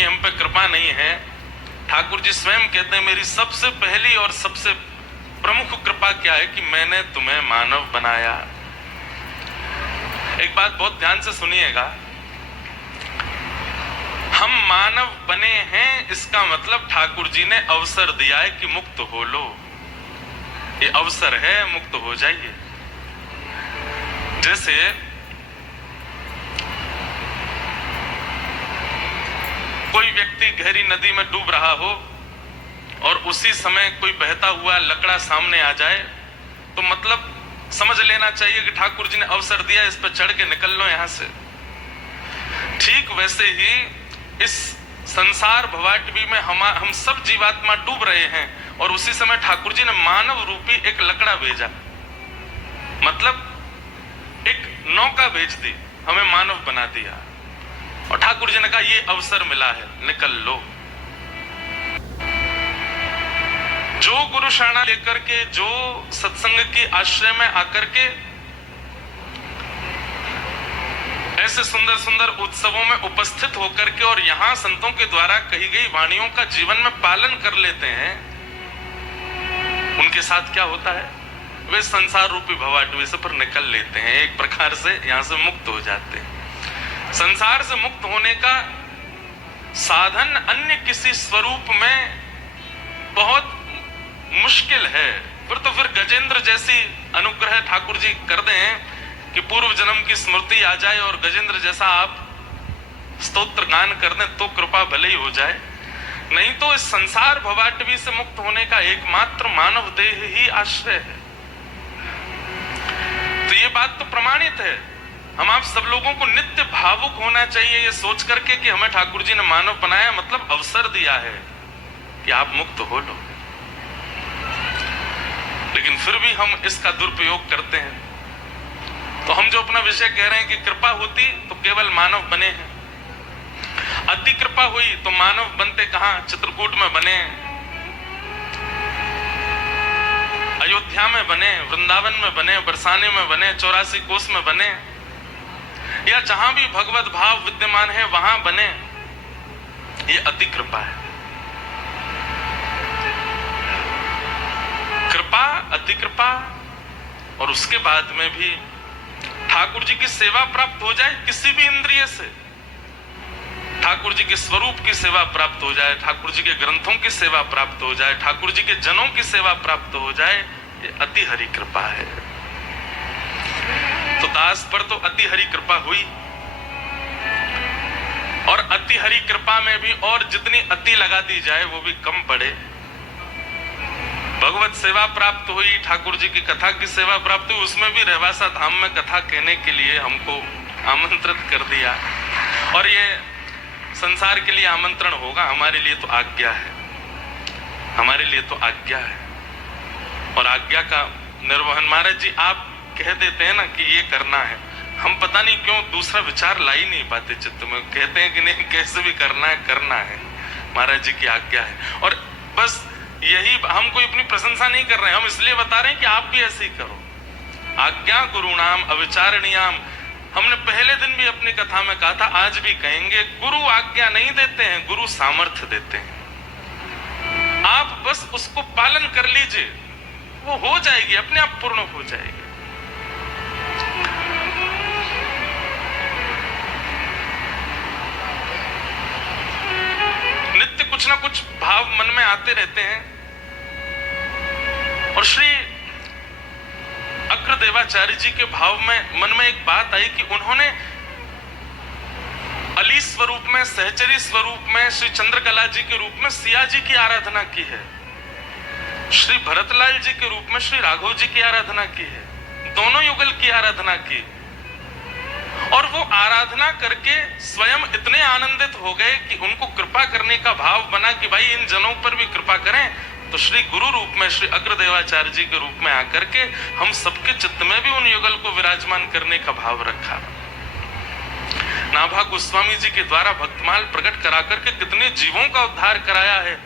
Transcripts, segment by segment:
उनकी हम पे कृपा नहीं है। ठाकुर जी स्वयं कहते हैं मेरी सबसे पहली और सबसे प्रमुख कृपा क्या है कि मैंने तुम्हें मानव बनाया। एक बात बहुत ध्यान से सुनिएगा, हम मानव बने हैं इसका मतलब ठाकुर जी ने अवसर दिया है कि मुक्त हो लो, ये अवसर है, मुक्त हो जाइए। जैसे कोई व्यक्ति गहरी नदी में डूब रहा हो और उसी समय कोई बहता हुआ लकड़ा सामने आ जाए तो मतलब समझ लेना चाहिए कि ठाकुर जी ने अवसर दिया, इस पर चढ़ के निकल लो यहां से। ठीक वैसे ही इस संसार भवाटवी में हम सब जीवात्मा डूब रहे हैं और उसी समय ठाकुर जी ने मानव रूपी एक लकड़ा भेजा, मतलब एक नौका भेज दी, हमें मानव बना दिया और ठाकुर जी ने कहा ये अवसर मिला है, निकल लो। जो गुरु शरणा लेकर के, जो सत्संग की आश्रय में आकर के ऐसे सुंदर सुंदर उत्सवों में उपस्थित होकर के और यहां संतों के द्वारा कही गई वाणियों का जीवन में पालन कर लेते हैं, उनके साथ क्या होता है, वे संसार रूपी भवाटवी से पर निकल लेते हैं, एक प्रकार से यहां से मुक्त हो जाते हैं। संसार से मुक्त होने का साधन अन्य किसी स्वरूप में बहुत मुश्किल है। फिर गजेंद्र जैसी अनुग्रह ठाकुर जी कर दें कि पूर्व जन्म की स्मृति आ जाए और गजेंद्र जैसा आप स्तोत्र गान कर दें तो कृपा भले ही हो जाए, नहीं तो इस संसार भवाटवी से मुक्त होने का एकमात्र मानव देह ही आश्रय है। तो ये बात तो प्रमाणित है। हम आप सब लोगों को नित्य भावुक होना चाहिए ये सोच करके कि हमें ठाकुर जी ने मानव बनाया, मतलब अवसर दिया है कि आप मुक्त हो लो। लेकिन फिर भी हम इसका दुरुपयोग करते हैं। तो हम जो अपना विषय कह रहे हैं कि कृपा होती तो केवल मानव बने हैं, अति कृपा हुई तो मानव बनते कहां, चित्रकूट में बने, अयोध्या में बने, वृंदावन में बने, बरसाने में बने, 84 कोस में बने, या जहां भी भगवत भाव विद्यमान है वहां बने, ये अति कृपा है। कृपा, अति कृपा, और उसके बाद में भी ठाकुर जी की सेवा प्राप्त हो जाए किसी भी इंद्रिय से, ठाकुर जी के स्वरूप की सेवा प्राप्त हो जाए, ठाकुर जी के ग्रंथों की सेवा प्राप्त हो जाए, ठाकुर जी के जनों की सेवा प्राप्त हो जाए, ये अति हरि कृपा है। तो दास पर तो अति हरि कृपा हुई, और अति हरि कृपा में भी और जितनी अति लगा दी जाए वो भी कम पड़े। भगवत सेवा प्राप्त हुई, ठाकुर जी की कथा की सेवा प्राप्त हुई, उसमें भी रहवासा धाम में कथा कहने के लिए हमको आमंत्रित कर दिया, और ये संसार के लिए आमंत्रण होगा, हमारे लिए तो आज्ञा है, हमारे लिए तो आज्ञा है। और आज्ञा का निर्वहन, महाराज जी आप कह देते हैं ना कि ये करना है, हम पता नहीं क्यों दूसरा विचार ला ही नहीं पाते चित्त में, कहते हैं कि नहीं कैसे भी करना है, करना है, महाराज जी की आज्ञा है। और बस यही, हम कोई अपनी प्रशंसा नहीं कर रहे हैं, हम इसलिए बता रहे हैं कि आप भी ऐसे ही करो। आज्ञा गुरुणाम अविचारणीयाम, हमने पहले दिन भी अपनी कथा में कहा था, आज भी कहेंगे, गुरु आज्ञा नहीं देते हैं, गुरु सामर्थ्य देते हैं। आप बस उसको पालन कर लीजिए, वो हो जाएगी, अपने आप पूर्ण हो जाएगी। नित्य कुछ ना कुछ भाव मन में आते रहते हैं, और श्री अग्रदेवाचार्य जी के भाव में मन में एक बात आई कि उन्होंने अली स्वरूप में, सहचरी स्वरूप में, श्री चंद्रकला जी के रूप में सिया जी की आराधना की है, श्री भरतलाल जी के रूप में श्री राघव जी की आराधना की है, दोनों युगल की आराधना की, और वो आराधना करके स्वयं इतने आनंदित हो गए कि उनको कृपा करने का भाव बना कि भाई इन जनों पर भी कृपा करें। तो श्री गुरु रूप में, श्री अग्रदेवाचार्य जी के रूप में आकर के हम सबके चित्त में भी उन युगल को विराजमान करने का भाव रखा। नाभा गोस्वामी जी के द्वारा भक्तमाल प्रकट करा करके कितने जीवों का उद्धार कराया है।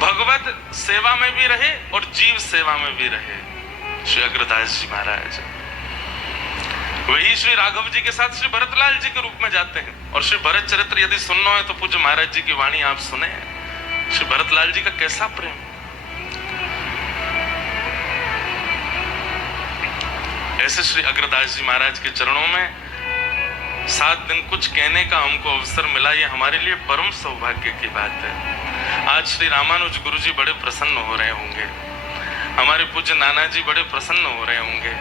भगवत सेवा में भी रहे और जीव सेवा में भी रहे श्री अग्रदास जी महाराज। वही श्री राघव जी के साथ श्री भरतलाल जी के रूप में जाते हैं। और श्री भरत चरित्र यदि सुनना है तो पूज्य महाराज जी की वाणी आप सुने। श्री भरतलाल जी का कैसा प्रेम, ऐसे श्री अग्रदास जी महाराज के चरणों में 7 दिन कुछ कहने का हमको अवसर मिला, ये हमारे लिए परम सौभाग्य की बात है। आज श्री रामानुज गुरु जी बड़े प्रसन्न हो रहे होंगे, हमारे पूज्य नाना जी बड़े प्रसन्न हो रहे होंगे,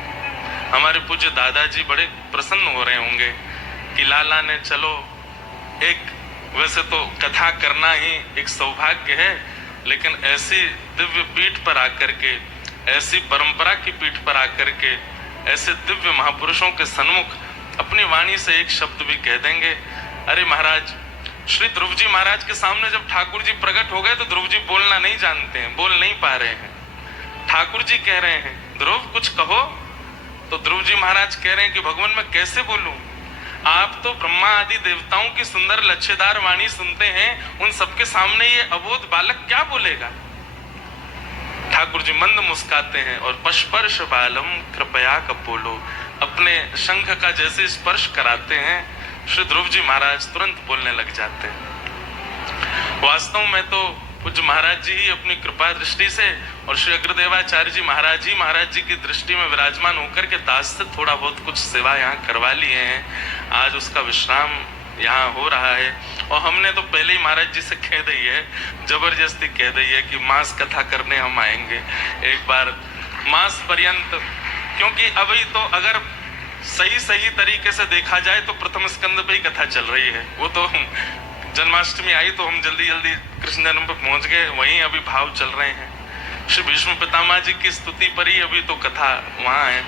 हमारे पूज्य दादाजी बड़े प्रसन्न हो रहे होंगे कि लाला ने, चलो एक, वैसे तो कथा करना ही एक सौभाग्य है, लेकिन ऐसी दिव्य पीठ पर आकर के, ऐसी परंपरा की पीठ पर आकर के, ऐसे दिव्य महापुरुषों के सन्मुख अपनी वाणी से एक शब्द भी कह देंगे। अरे महाराज, श्री ध्रुव जी महाराज के सामने जब ठाकुर जी प्रकट हो गए तो ध्रुव जी बोलना नहीं जानते हैं, बोल नहीं पा रहे हैं। ठाकुर जी कह रहे हैं ध्रुव कुछ कहो, तो ध्रुव जी महाराज कह रहे हैं कि भगवान मैं कैसे बोलूं, आप तो ब्रह्मा आदि देवताओं की सुंदर लच्छेदार वाणी सुनते हैं, उन सबके सामने ये अबोध बालक क्या बोलेगा। ठाकुर जी मंद मुस्काते हैं और पस्पर्श बालम कृपया कपोलो, अपने शंख का जैसे स्पर्श कराते हैं, श्री ध्रुव जी महाराज तुरंत बोलने लग जाते हैं। वास्तव में तो पूज्य महाराज जी ही अपनी कृपा दृष्टि से और श्री अग्रदेवाचार्य जी महाराज जी की दृष्टि में विराजमान होकर के दास से थोड़ा बहुत कुछ सेवा यहाँ करवा लिए हैं। आज उसका विश्राम यहाँ हो रहा है और हमने तो पहले ही महाराज जी से कह दी है, जबरदस्ती कह दी है कि मास कथा करने हम आएंगे एक बार मास पर्यंत, क्योंकि अभी तो अगर सही तरीके से देखा जाए तो प्रथम स्कंद पे ही कथा चल रही है। वो तो जन्माष्टमी आई तो हम जल्दी कृष्ण जन्म पर पहुंच गए, वहीं अभी भाव चल रहे हैं। श्री भीष्म पितामह जी की स्तुति पर ही अभी तो कथा वहां है।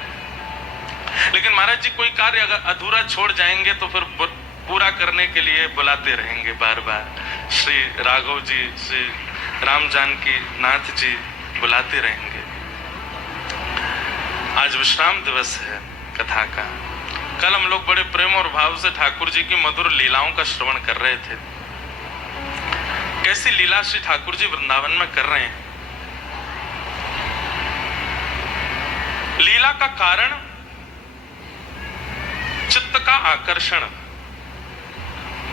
लेकिन महाराज जी कोई कार्य अगर अधूरा छोड़ जाएंगे तो फिर पूरा करने के लिए बुलाते रहेंगे बार बार। श्री राघव जी, श्री राम जानकी नाथ जी बुलाते रहेंगे। आज विश्राम दिवस है कथा का। कल हम लोग बड़े प्रेम और भाव से ठाकुर जी की मधुर लीलाओं का श्रवण कर रहे थे। कैसी लीला श्री ठाकुर जी वृंदावन में कर रहे हैं। लीला का कारण चित्त का आकर्षण।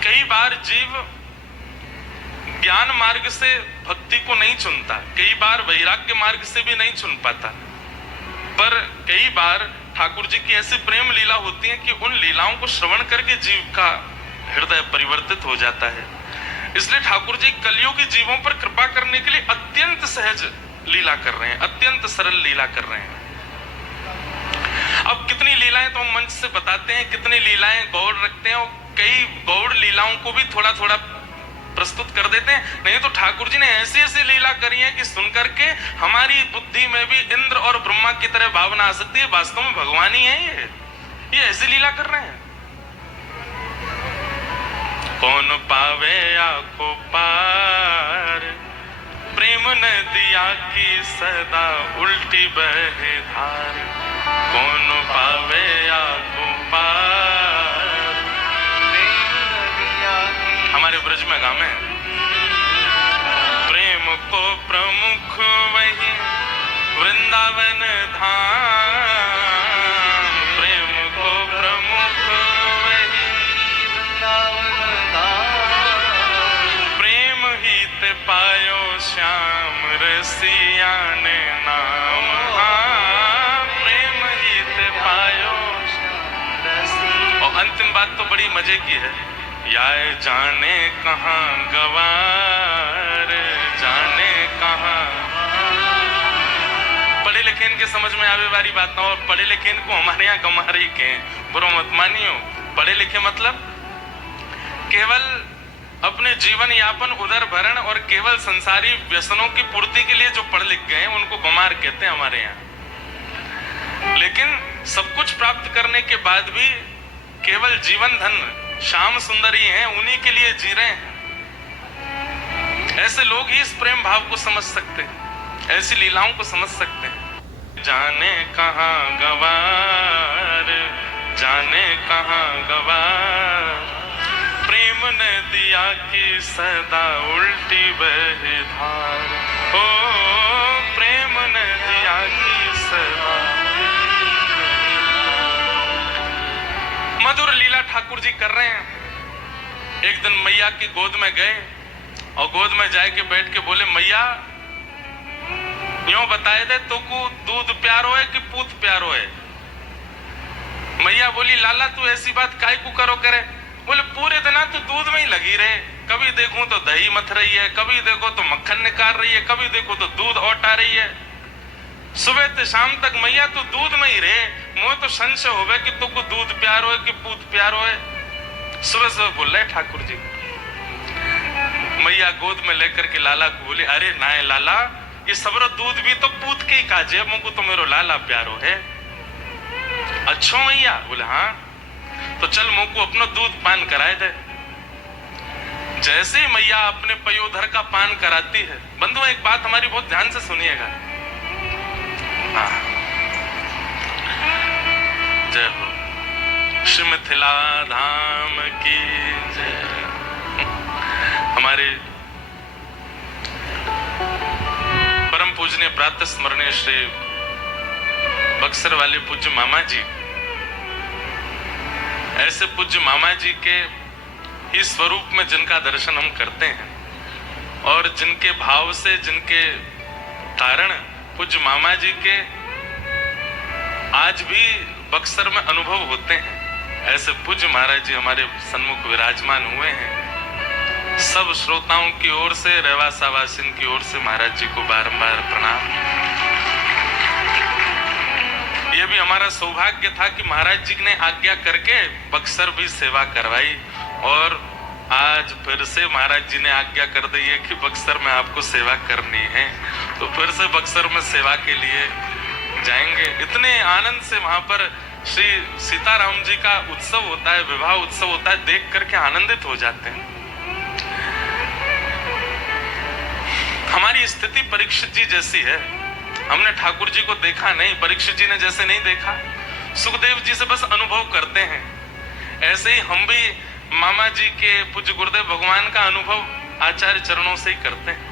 कई बार जीव ज्ञान मार्ग से भक्ति को नहीं चुनता, कई बार वैराग्य मार्ग से भी नहीं चुन पाता, पर कई बार ठाकुर जी की ऐसी प्रेम लीला होती है कि उन लीलाओं को श्रवण करके जीव का हृदय परिवर्तित हो जाता है। इसलिए ठाकुर जी कलियुगी जीवों पर कृपा करने के लिए अत्यंत सहज लीला कर रहे हैं, अत्यंत सरल लीला कर रहे हैं। अब कितनी लीलाएं तो हम मंच से बताते हैं, कितनी लीलाएं गौड़ रखते हैं और कई गौड़ लीलाओं को भी थोड़ा थोड़ा प्रस्तुत कर देते हैं। नहीं तो ठाकुर जी ने ऐसी ऐसी लीला करी है कि सुनकर के हमारी बुद्धि में भी इंद्र और ब्रह्मा की तरह भावना आ सकती है, वास्तव में भगवान ही है ये ऐसी लीला कर रहे हैं। कौन पावे आँखों पार, प्रेम नदिया की सदा उल्टी बहे धार। कौन पावे आँखों पार, प्रेम नदिया की, हमारे ब्रज में गाँव में प्रेम को प्रमुख वही वृंदावन धाम। प्रेम को प्रमुख वही वृंदावन धाम। प्रेम हित पायो श्याम रसिया ने नाम। प्रेम हित पायो श्याम रसिया। और अंतिम बात तो बड़ी मजे की है, या जाने कहाँ गवार, जाने कहाँ। पढ़े लिखे इनके समझ में आवे वाली बात ना, और पढ़े लिखे इनको हमारे यहाँ गंवारी के बुरो मत मानियो। पढ़े लिखे मतलब केवल अपने जीवन यापन उदर भरण और केवल संसारी व्यसनों की पूर्ति के लिए जो पढ़ लिख गए उनको गंवार कहते हैं हमारे यहाँ। लेकिन सब कुछ प्राप्त करने के बाद भी केवल जीवन धन श्याम सुंदरी हैं, उन्हीं के लिए जी रहे हैं। ऐसे लोग ही इस प्रेम भाव को समझ सकते हैं, ऐसी लीलाओं को समझ सकते हैं। जाने कहाँ गवार, जाने कहाँ गवार। प्रेम नदिया की सदा उल्टी बहे धार। ओ प्रेम नदिया की सदा। ठाकुर जी कर रहे हैं। एक दिन मैया की गोद में गए और गोद में जाके बैठ के बोले, मैया यूं बताए दे तो को दूध प्यारो है कि पूत प्यारो है। मैया बोली, लाला तू ऐसी बात काहे को करो करे। बोले, पूरे दिन तू दूध में ही लगी रहे, कभी देखूं तो दही मथ रही है, कभी देखो तो मक्खन निकाल रही है, कभी देखो तो दूध औटा रही है। सुबह से शाम तक मैया तू दूध में ही रहे, मुझे तो संशय होवे कि तू को दूध प्यारो है कि पूत प्यारो है। सुबह सुबह बोल रहे ठाकुर जी। मैया गोद में लेकर के लाला को बोले, अरे नाय लाला, ये सबरो दूध भी तो पूत के ही काजे, मुझको तो मेरो लाला प्यारो है। अच्छो मैया? बोले हाँ। तो चल मुझको अपना दूध पान कराए दे। जैसे ही मैया अपने पयोधर का पान कराती है, बंधुओं एक बात हमारी बहुत ध्यान से सुनिएगा। हाँ, जय हो श्री मिथिला धाम की जय। हमारे परम पूजनीय प्रातः स्मरणीय श्री बक्सर वाले पूज्य मामा जी, ऐसे पूज्य मामा जी के ही स्वरूप में जिनका दर्शन हम करते हैं और जिनके भाव से, जिनके कारण पूज्य मामा जी के आज भी बक्सर में अनुभव होते हैं, ऐसे पूज्य महाराज जी हमारे सन्मुख विराजमान हुए हैं। सब श्रोताओं की ओर से, रेवासा वासिन की ओर से महाराज जी को बारंबार प्रणाम। यह भी हमारा सौभाग्य था कि महाराज जी ने आज्ञा करके बक्सर भी सेवा करवाई और आज फिर से महाराज जी ने आज्ञा कर दी है कि बक्सर में आपको सेवा करनी है, तो फिर से बक्सर में सेवा के लिए जाएंगे। इतने आनंद से वहां पर श्री सीताराम जी का उत्सव होता है, विवाह उत्सव होता है, देख करके आनंदित हो जाते हैं। हमारी स्थिति परीक्षित जी जैसी है। हमने ठाकुर जी को देखा नहीं, परीक्षित जी ने जैसे नहीं देखा, सुखदेव जी से बस अनुभव करते हैं। ऐसे ही हम भी मामा जी के, पूज्य गुरुदेव भगवान का अनुभव आचार्य चरणों से ही करते हैं।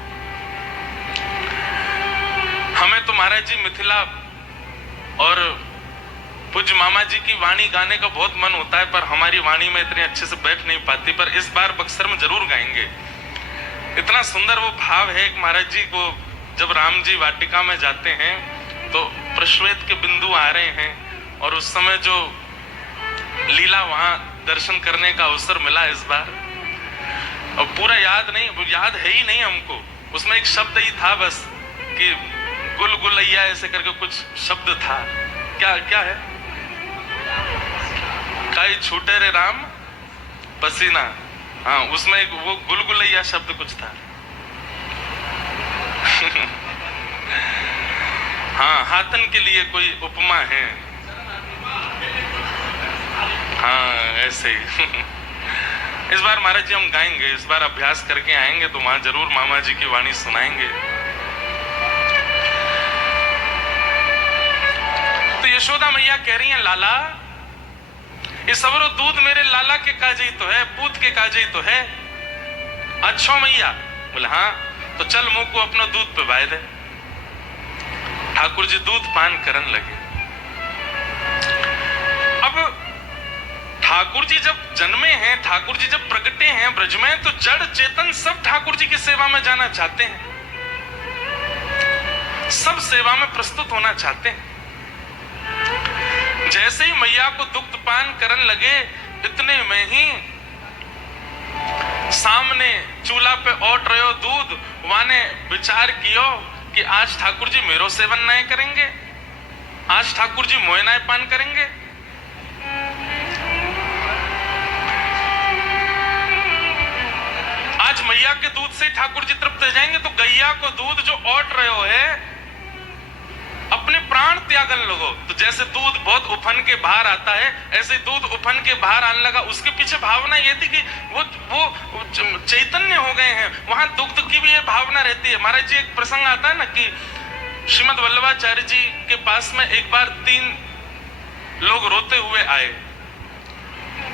हमें तो महाराज जी मिथिला और पूज्य मामा जी की वाणी गाने का बहुत मन होता है, पर हमारी वाणी में इतने अच्छे से बैठ नहीं पाती, पर इस बार बक्सर में जरूर गाएंगे। इतना सुंदर वो भाव है कि महाराज जी को जब राम जी वाटिका में जाते हैं तो प्रश्वेत के बिंदु आ रहे हैं और उस समय जो लीला वहां दर्शन करने का अवसर मिला इस बार, और पूरा याद नहीं, याद है ही नहीं हमको। उसमें एक शब्द ही था बस कि गुल गुलैया ऐसे करके कुछ शब्द था। क्या क्या है? काई छूटे रे राम पसीना। हाँ, उसमें एक वो गुलगुलैया शब्द कुछ था। हाँ, हाथन के लिए कोई उपमा है। हाँ, ऐसे ही। इस बार महाराज जी हम गाएंगे, इस बार अभ्यास करके आएंगे तो वहां जरूर मामा जी की वाणी सुनाएंगे। तो यशोदा मैया कह रही हैं, लाला ये सबरो दूध मेरे लाला के काजे ही तो है, पूत के काजे ही तो है। अच्छो मैया? बोले हाँ। तो चल मुंह को अपना दूध पिवाए दे। ठाकुर जी दूध पान करने लगे। अब ठाकुर जी जब जन्मे हैं, ठाकुर जी जब प्रकटे हैं ब्रज में, तो जड़ चेतन सब ठाकुर जी की सेवा में जाना चाहते हैं, सब सेवा में प्रस्तुत होना चाहते हैं। जैसे ही मैया को दुग्ध पान करने लगे, इतने में ही सामने चूल्हा पे औट रहे दूध, वाने विचार कियो कि आज ठाकुर जी मेरो सेवन नहीं करेंगे, आज ठाकुर जी मोए नहीं पान करेंगे। आज मैया के दूध से ठाकुर जी तृप्त हो जाएंगे, तो गैया को दूध जो औट रहे हो है, अपने प्राण त्यागन लगो। तो जैसे दूध बहुत उफन के बाहर आता है, ऐसे दूध उफन के बाहर आने लगा। उसके पीछे भावना ये थी कि वो चैतन्य हो गए हैं, वहां दुग्ध की भी ये भावना रहती है। महाराज जी एक प्रसंग आता है ना कि श्रीमद वल्लभाचार्य जी के पास में एक बार 3 लोग रोते हुए आए,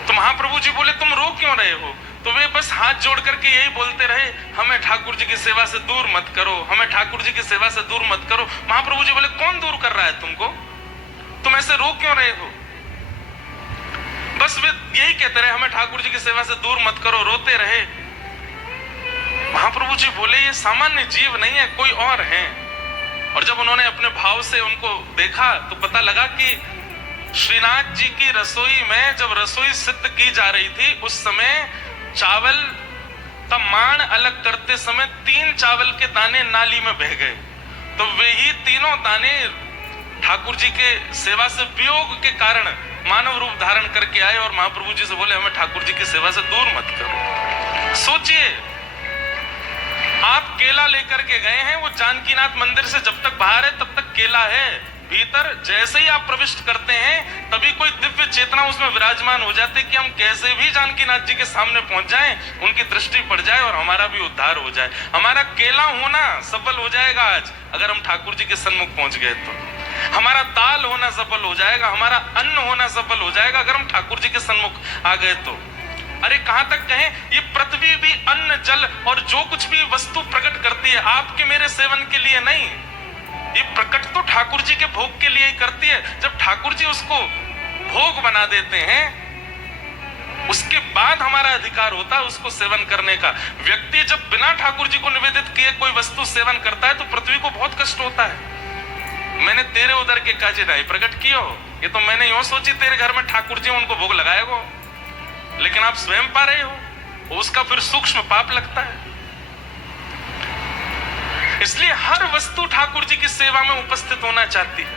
तो महाप्रभु जी बोले तुम रो क्यों रहे हो? तो वे बस हाथ जोड़ करके यही बोलते रहे, हमें ठाकुर जी की सेवा से दूर मत करो, हमें ठाकुर जी की सेवा से दूर मत करो। महाप्रभु जी बोले कौन दूर कर रहा है तुमको? तुम ऐसे रो क्यों रहे हो? बस वे यही कहते रहे, हमें ठाकुर जी की सेवा से दूर मत करो, रोते रहे। महाप्रभु जी बोले ये सामान्य जीव नहीं है, कोई और है। और जब उन्होंने अपने भाव से उनको देखा तो पता लगा कि श्रीनाथ जी की रसोई में जब रसोई सिद्ध की जा रही थी, उस समय चावल का माण अलग करते समय 3 चावल के दाने नाली में बह गए। तो वे ही तीनों दाने ठाकुर जी के सेवा से वियोग के कारण मानव रूप धारण करके आए और महाप्रभु जी से बोले, हमें ठाकुर जी की सेवा से दूर मत करो। सोचिए, आप केला लेकर के गए हैं, वो जानकीनाथ मंदिर से जब तक बाहर है तब तक केला है, भीतर जैसे ही आप प्रविष्ट करते हैं तभी कोई दिव्य चेतना उसमें विराजमान हो जाती है कि हम कैसे भी जानकीनाथ जी के सामने पहुंच जाएं, उनकी दृष्टि पड़ जाए और हमारा भी उद्धार हो जाए। हमारा केला होना सफल हो जाएगा आज अगर हम ठाकुर जी के सन्मुख पहुंच गए तो। हमारा दाल होना सफल हो जाएगा, हमारा अन्न होना सफल हो जाएगा अगर हम ठाकुर जी के सन्मुख आ गए तो। अरे कहां तक कहें, ये पृथ्वी भी अन्न जल और जो कुछ भी वस्तु प्रकट करती है आपके मेरे सेवन के लिए नहीं, ये प्रकट तो ठाकुर जी के भोग के लिए ही करती है। जब ठाकुर जी उसको भोग बना देते हैं उसके बाद हमारा अधिकार होता है उसको सेवन करने का। व्यक्ति जब बिना ठाकुर जी को निवेदित किए कोई वस्तु सेवन करता है तो पृथ्वी को बहुत कष्ट होता है। मैंने तेरे उधर के काजे नहीं प्रकट कियो, ये तो मैंने यूं सोची तेरे घर में ठाकुर जी उनको भोग लगाएगो, लेकिन आप स्वयं पा रहे हो, उसका फिर सूक्ष्म पाप लगता है। इसलिए हर वस्तु ठाकुर जी की सेवा में उपस्थित होना चाहती है।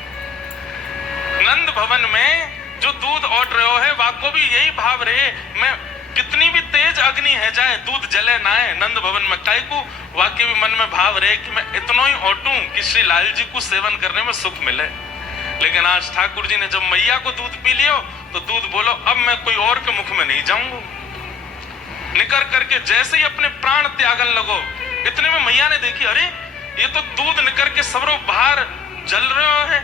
नंद भवन में जो दूध ऑर्डर रहे हो है, वाको भी यही भाव रहे, मैं कितनी भी तेज अग्नि है जाए दूध जले ना है नंद भवन में, काई को वाक्य भी मन में भाव रहे कि मैं इतना ही ऑटूं कि श्री लाल जी को सेवन करने में सुख मिले। लेकिन आज ठाकुर जी ने जब मैया को दूध पी लियो तो दूध बोलो अब मैं कोई और के मुख में नहीं जाऊंगा। निकर करके जैसे ही अपने प्राण त्यागन लगो, इतने में मैया ने देखी, अरे ये तो दूध निकर के सबरो बाहर जल रहे है,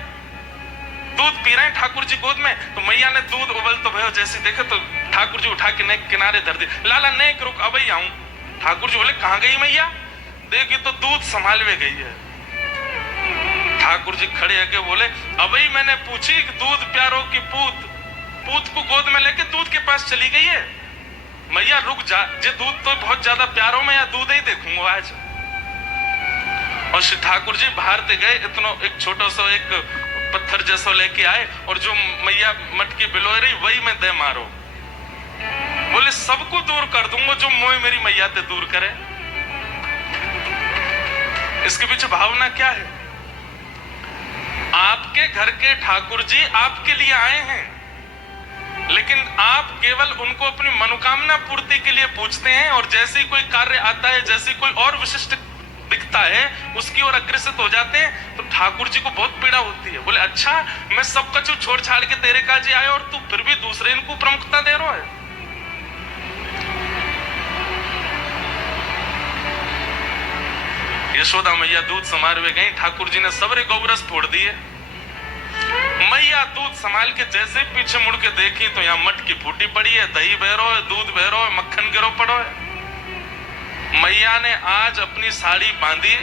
दूध पी रहे हैं ठाकुर जी गोद में। तो मैया ने दूध उबल तो भयो जैसे देखे तो ठाकुर जी उठा के नेक किनारे धर दी, लाला नेक रुक अब ही आऊं। ठाकुर जी बोले कहां गई मैया, देखी तो दूध संभालवे गई है। ठाकुर जी खड़े होके बोले अब ही मैंने पूछी कि दूध प्यारो की पूत को गोद में लेके दूध के पास चली गई है। मैया रुक जा, जे दूध तो बहुत ज्यादा प्यारो में या दूध ही देखूंगा आज। और श्री ठाकुर जी बाहर ते गए, इतना एक छोटा सा एक पत्थर जैसा लेके आए और जो मैया मटकी बिलो रही वही में दे मारो। बोले सबको दूर कर दूंगा जो मोह मेरी मैया ते दूर करे। इसके पीछे भावना क्या है? आपके घर के ठाकुर जी आपके लिए आए हैं, लेकिन आप केवल उनको अपनी मनोकामना पूर्ति के लिए पूछते हैं और जैसे ही कोई कार्य आता है, जैसे कोई और विशिष्ट दिखता है उसकी ओर अग्रसित हो जाते हैं तो ठाकुर जी को बहुत पीड़ा होती है। बोले अच्छा मैं सब कछु छोड़ छाड़ के तेरे काजे आए और तू फिर भी दूसरे इनको प्रमुखता दे रहा है। यशोदा मैया दूध समारोह गई, ठाकुर जी ने सबरे गौरस फोड़ दिए। मैया दूध संभाल के जैसे पीछे मुड़ के देखी तो यहाँ मटकी फूटी पड़ी है, दही बहरो है, दूध बहरो है, मक्खन गिरो पड़ो है। मैया ने आज अपनी साड़ी बांधी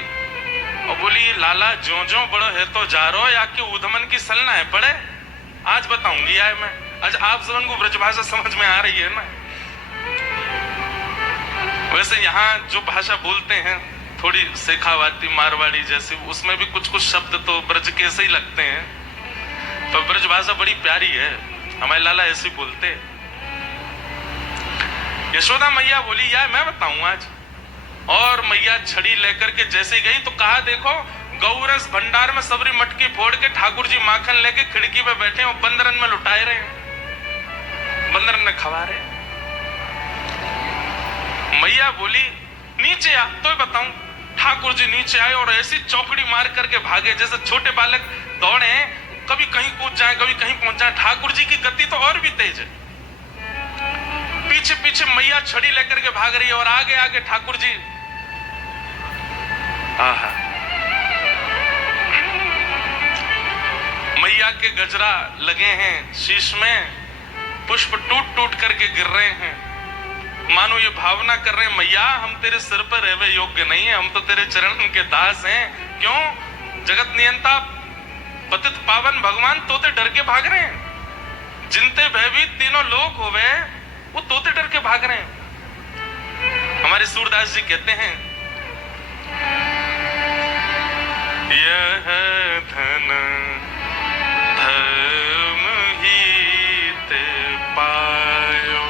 और बोली लाला जो जो बड़ो है तो जा रो या कि उधमन की सलना है पड़े, आज बताऊंगी यार मैं। आज आप सबन को ब्रजभाषा समझ में आ रही है ना। वैसे यहाँ जो भाषा बोलते हैं थोड़ी शेखावाती मारवाड़ी जैसी, उसमें भी कुछ कुछ शब्द तो ब्रज के ऐसे ही लगते हैं, तो ब्रज भाषा बड़ी प्यारी है, हमारे लाला ऐसे बोलते। यशोदा मैया बोली यार मैं बताऊं आज। और मैया छड़ी लेकर के जैसे गई तो कहा देखो गौरस भंडार में सबरी मटकी फोड़ के ठाकुर जी माखन लेके खिड़की पे बैठे और बंदरन में लुटाए रहे, बंदरन में खवा रहे। मैया बोली नीचे आ, तो बताऊं। ठाकुर जी नीचे आए और ऐसी चौकड़ी मार करके भागे जैसे छोटे बालक दौड़े, कभी कहीं कूद जाए कभी कहीं पहुंच जाए। ठाकुर जी की गति तो और भी तेज है। पीछे पीछे मैया छड़ी लेकर के भाग रही है और आगे आगे ठाकुर जी। आहा, मैया के गजरा लगे हैं शीश में, पुष्प टूट टूट करके गिर रहे हैं, मानो ये भावना कर रहे हैं मैया हम तेरे सिर पर रहवे योग्य नहीं है, हम तो तेरे चरण के दास हैं। क्यों? जगत नियंता पतित पावन भगवान तोते डर के भाग रहे हैं। जिनते भयभीत तीनों लोग होवे, वो तोते डर के भाग रहे हैं। हमारे सूरदास जी कहते हैं, यह धन धर्म हित पायो,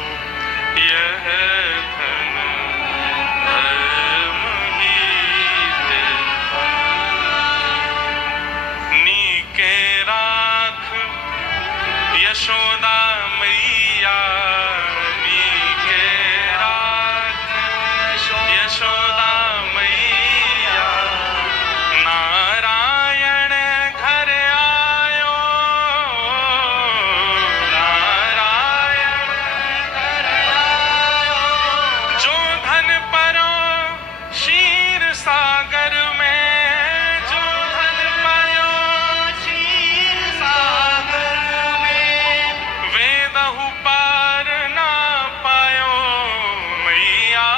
यह धन धर्म हित पायो, नीके राख यशोदा मैया, नीके राख यशोदा मैया, नारायण घर आयो, नारायण घर आयो, जो धन परो क्षीर सागर में, जो धन पायो क्षीर सागर में, वेदहु पार ना पायो मैया,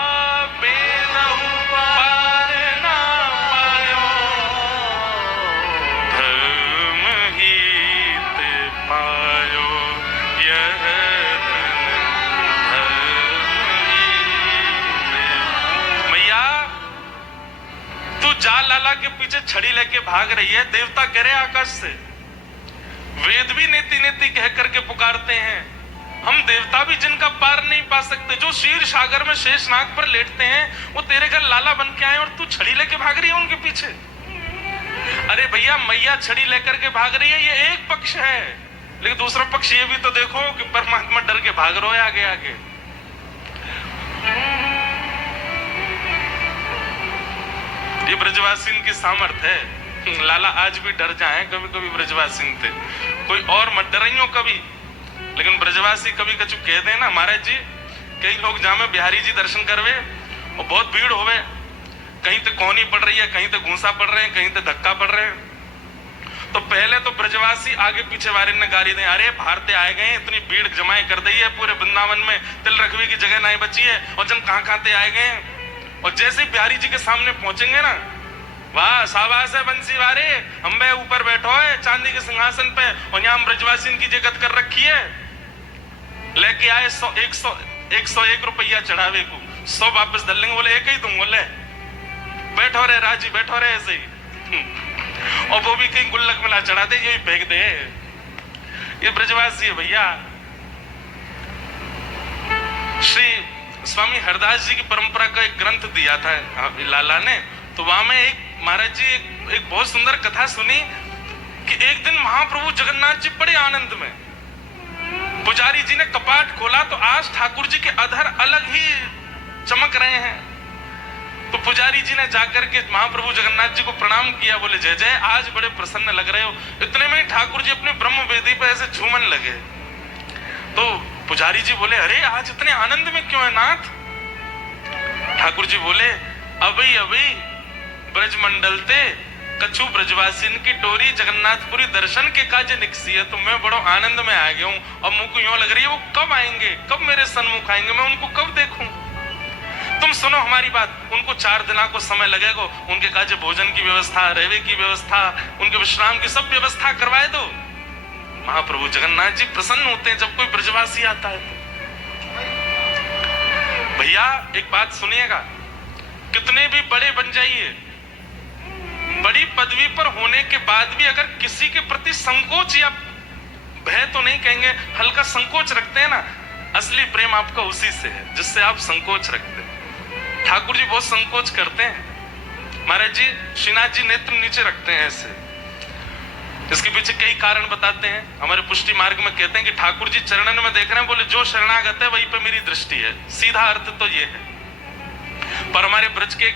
वेदहु पार ना पायो, धर्म हित पायो, यह धन धर्म हित। मैया तू जा लाला के पीछे छड़ी लेके भाग रही है, देवता कह रहे आकाश से, वेद भी नेति नेति कह करके पुकारते हैं, हम देवता भी जिनका पार नहीं पा सकते, जो क्षीर सागर में शेषनाग पर लेटते हैं, वो तेरे घर लाला बन के आए और तू छड़ी लेके भाग रही है उनके पीछे। अरे भैया मैया छड़ी लेकर के भाग रही है, ये एक पक्ष है, लेकिन दूसरा पक्ष ये भी तो देखो कि परमात्मा डर के भाग रहे हो आगे आगे। ये ब्रजवासी की सामर्थ है, लाला आज भी डर जाए कभी कभी ब्रजवासी थे, कोई और मत डराइयो कभी, लेकिन ब्रजवासी कभी कछु कह दे ना महाराज जी, कई लोग जामे बिहारी जी दर्शन करवे और बहुत भीड़ होवे, कहीं तो कोहनी पड़ रही है, कहीं तो घूसा पड़ रहे हैं, कहीं तो धक्का पड़ रहे हैं, तो पहले तो ब्रजवासी आगे पीछे वाले ने गाली दे, अरे भारते आए गए, इतनी भीड़ जमाए कर दी है पूरे वृंदावन में, तिल रखने की जगह नहीं बची है, और जन कहां से आए गए, और जैसे बिहारी जी के सामने पहुंचेंगे ना, वाह शाबाश है बंसी वारे, हम बे ऊपर बैठो है चांदी के सिंहासन पे, और यहाँ ब्रजवासी की जगत कर रखी है, लेके आए 101 रुपया चढ़ावे को, 100 वापस दल लेंगे, बोले एक ही तुम, बोले बैठो रे राजी, बैठो रे ऐसे ही, और वो भी कहीं गुल्लक मिला चढ़ा दे, यही फेंक दे, ये ब्रजवासी है भैया। श्री स्वामी हरदास जी की परंपरा का एक ग्रंथ दिया था लाला ने, तो वहां में एक महाराज जी एक बहुत सुंदर कथा सुनी कि एक दिन महाप्रभु जगन्नाथ जी बड़े आनंद में, पुजारी जी ने कपाट खोला तो आज ठाकुर जी के अधर अलग ही चमक रहे हैं, तो पुजारी जी ने जाकर के महाप्रभु जगन्नाथ जी को प्रणाम किया, बोले जय जय, आज बड़े प्रसन्न लग रहे हो। इतने में ठाकुर जी अपने ब्रह्म वेदी पर ऐसे झूमने लगे, तो पुजारी जी बोले अरे आज इतने आनंद में क्यों है नाथ? ठाकुर जी बोले अभी अभी ब्रजमंडल ते कछु ब्रजवासिन की टोरी जगन्नाथपुरी दर्शन के काज निकसी है, तो मैं बड़ो आनंद में आ गया हूँ, अब मुझको यूं लग रही है वो कब आएंगे, कब मेरे सन्मुख आएंगे, मैं उनको कब देखूं। तुम सुनो हमारी बात, उनको 4 दिना को समय लगेगा, उनके काज भोजन की व्यवस्था, रहने की व्यवस्था, उनके विश्राम की सब व्यवस्था करवाए दो। महाप्रभु जगन्नाथ जी प्रसन्न होते हैं जब कोई ब्रजवासी आता है तो। भैया एक बात सुनिएगा, कितने भी बड़े बन जाइए, बड़ी पदवी पर होने के बाद भी अगर किसी के प्रति संकोच या भय तो नहीं कहेंगे, हल्का संकोच रखते हैं ना, असली प्रेम आपका उसी से है जिससे आप संकोच रखते हैं। ठाकुर जी बहुत संकोच करते हैं, महाराज जी श्रीनाथ जी नेत्र नीचे रखते हैं ऐसे, इसके पीछे कई कारण बताते हैं। हमारे पुष्टि मार्ग में कहते हैं कि ठाकुर जी चरणन में देख रहे हैं, बोले जो शरणागत है वहीं पे मेरी दृष्टि है, सीधा अर्थ तो ये है। पर हमारे ब्रज के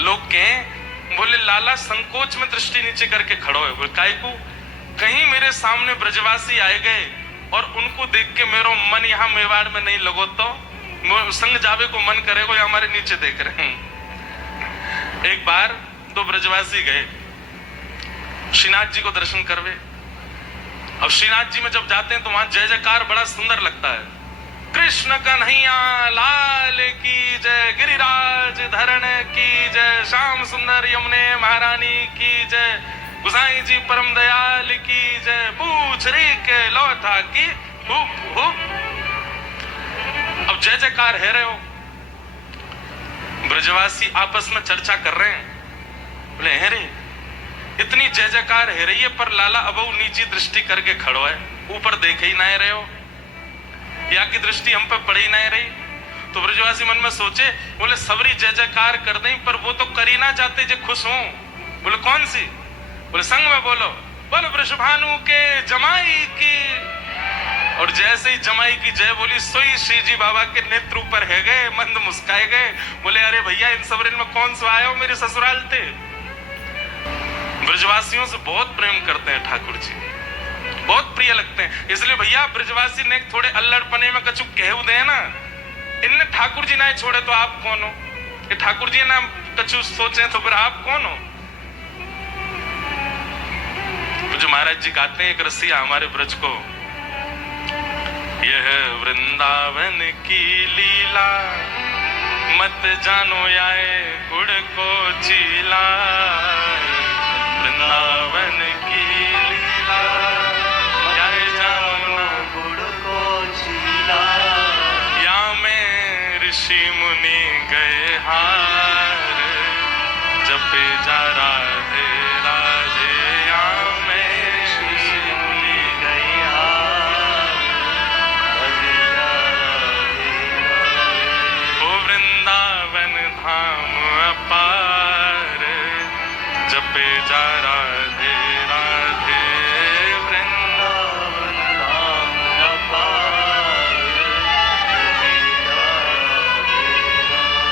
लोग कहें, बोले लाला संकोच में दृष्टि नीचे करके खड़ो है, बोले काहे को, कहीं मेरे सामने ब्रजवासी आए गए और उनको देख के मेरा मन यहाँ मेवाड़ में नहीं लगो तो संग जावे को मन करेगा, हमारे नीचे देख रहे हैं। एक बार 2 ब्रजवासी गए श्रीनाथ जी को दर्शन करवे। अब श्रीनाथ जी में जब जाते हैं तो वहां जय जयकार बड़ा सुंदर लगता है, कृष्ण कन्हैया लाल की जय, गिरिराज धरण की जय, श्याम सुंदर यमुने महारानी की जय, गुसाई जी परम दयाल की जय, पूछ रे के लौथा की हुप हुप। अब जय जयकार है रहे हो, ब्रजवासी आपस में चर्चा कर रहे हैं, बोले है रे इतनी जय जयकार है रही है पर लाला अबऊ नीची दृष्टि करके खड़ो है, ऊपर देख ही ना रहे हो, या की दृष्टि हम पर पड़ ही ना रही। तो ब्रजवासी मन में सोचे, बोले सबरी जय जयकार कर दें पर वो तो कर ही ना चाहते जो खुश हों। बोले कौन सी? बोले संग में बोलो, बोल वृषभानु के जमाई की। और जैसे ही जमाई की जय बोली सोई श्री जी बाबा के नेत्र ऊपर है गए, मंद मुस्काए गए। बोले अरे भैया इन सबरिन में कौन सा आयो, मेरे ससुराल थे। ब्रजवासियों से बहुत प्रेम करते हैं ठाकुर जी, बहुत प्रिय लगते हैं। इसलिए भैया ब्रजवासी ने थोड़े अल्लड़पने में कछु कह दे ना, इनने ठाकुर जी ना छोड़े तो आप कौन हो? ये ठाकुर जी ना कछु सोचे तो फिर आप कौन हो? तो जो महाराज जी गाते हैं एक रसिया हमारे ब्रज को, यह वृंदावन की लीला मत जानो याए गुड़ को चीला। वृंदावन की लीला याए जानो गुड़ को चीला। या में ऋषि मुनि गए हार, जपे जा राधे राधे। या में ऋषि मुनि गए हार, जपे जा राधे राधे। ओ वृंदावन धाम अपार, जपे जा राधे राधे। वृंदावन धाम अपार, जपे जा राधे राधे।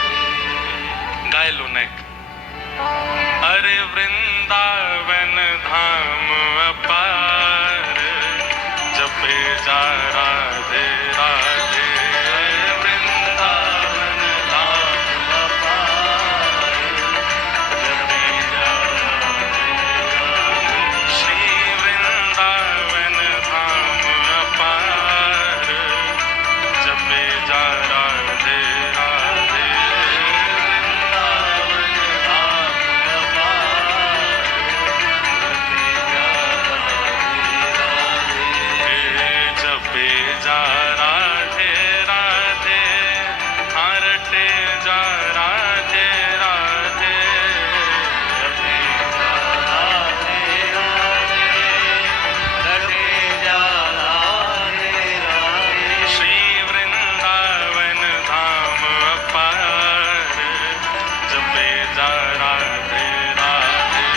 गाय लो नेक। अरे वृंदावन धाम अपार, जपे जा राधे राधे। वृंदावन धाम अपार, जपे जा राधे राधे। श्री वृंदावन धाम अपार, जपे जा राधे राधे। वृंदावन धाम अपार, जपे जा राधे राधे। जपे जा राधे राधे, हरटे जा राधे राधे। जपे जा राधे राधे, रटे जा राधे राधे। श्री वृंदावन धाम अपार, जपे जा राधे राधे।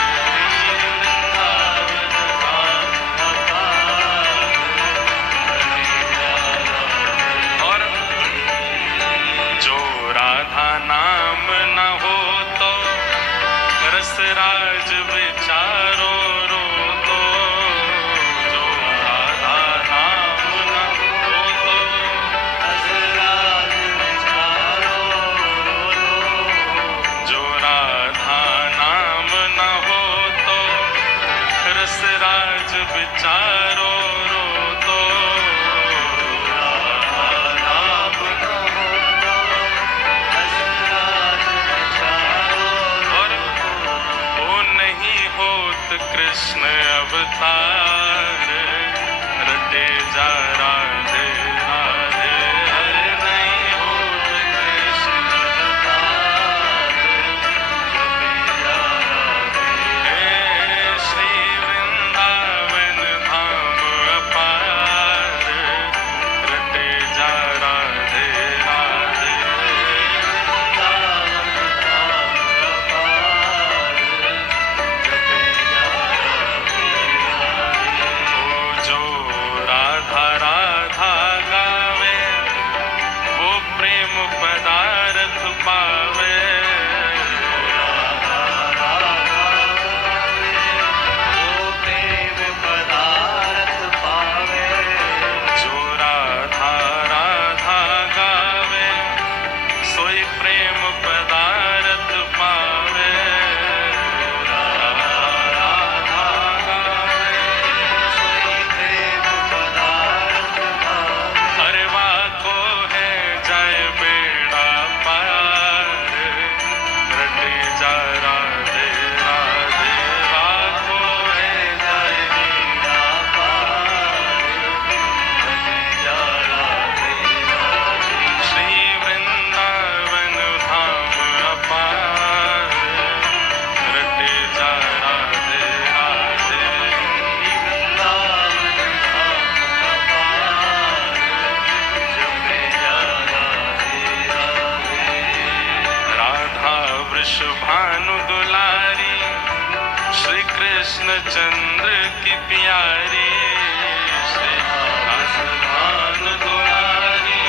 वृंदावन धाम अपार, जपे जा राधे। और जो राधा नाम न हो तो रसराज विचारो रो तो। जो राधा नाम न हो तो रसराज विचारो रो तो। जो राधा नाम न हो तो रसराज विचारो रो तो। राधा नाम न हो तो रसराज विचारो रो तो। वो नहीं होत कृष्ण अवतार, रटे जा राधे राधे। नहीं होत कृष्ण अवतार, जपे जा राधे। श्री वृंदावन धाम अपार, रटे जा राधे राधे। वृंदावन धाम अपार, जपे जा राधे राधे। ओ जो राधा राधा गावे, वो प्रेम पदार्थ पावे। राधा राधा गावे, वो प्रेम पदार्थ पावे। जो राधा राधा गावे, सोई प्रेम पदार्थ पावे। राधा राधा गावे, सोई प्रेम पदार्थ पावे। अरे वाह को है जाए बेड़ा पार, कृष्ण चंद्र की प्यारी श्री राधा दुलारी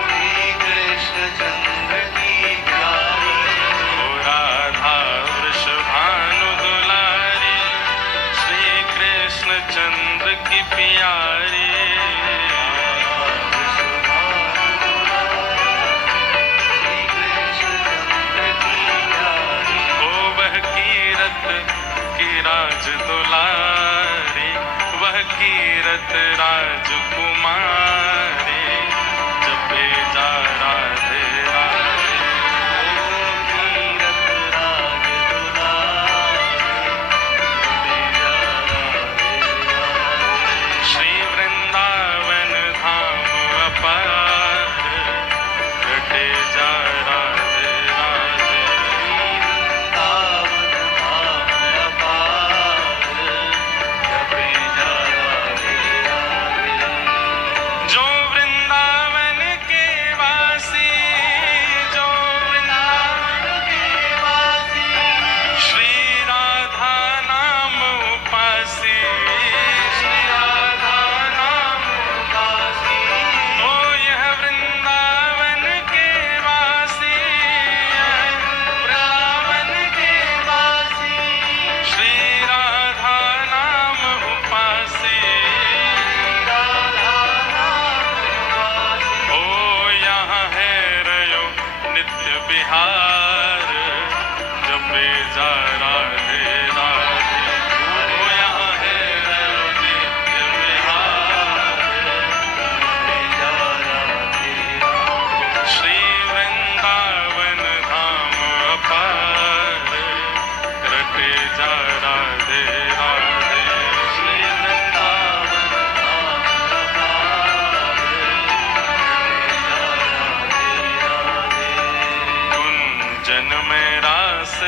श्री कृष्ण चंद्र की प्यारी ओ राधा वृषभानु दुलारी श्री कृष्ण चंद्र की प्यारी की राज दुलारी वह कीरत राजकुमारी जपे जा राधे राधे कीरत राज दुलारी श्री वृंदावन धाम अपार रटे जा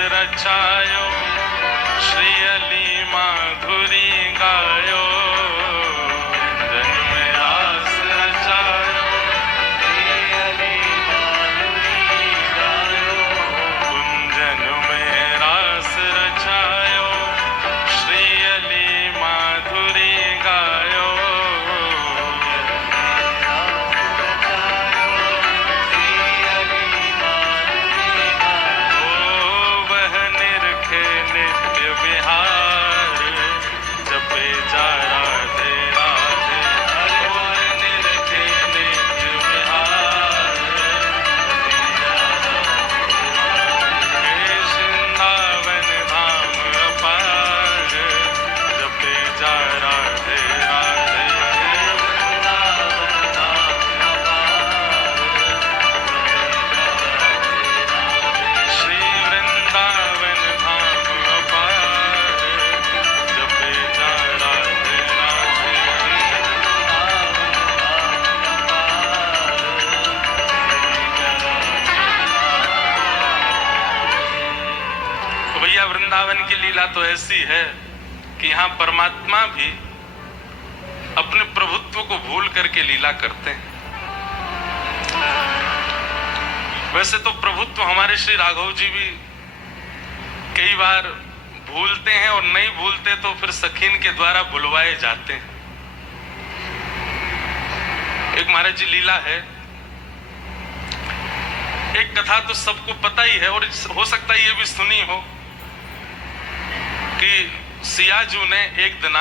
रचायो श्री अली माधुरी गायो जन में रास रचायो श्री अली माधुरी गायो कुंजन में रास रचायो श्री अली माधुरी गायो वृंदावन की लीला तो ऐसी है कि यहाँ परमात्मा भी अपने प्रभुत्व को भूल करके लीला करते हैं। वैसे तो प्रभुत्व हमारे श्री राघव जी भी कई बार भूलते हैं और नहीं भूलते तो फिर सखीन के द्वारा बुलवाए जाते हैं। एक महाराज जी लीला है, एक कथा तो सबको पता ही है और हो सकता है ये भी सुनी हो कि सियाजू ने एक दिन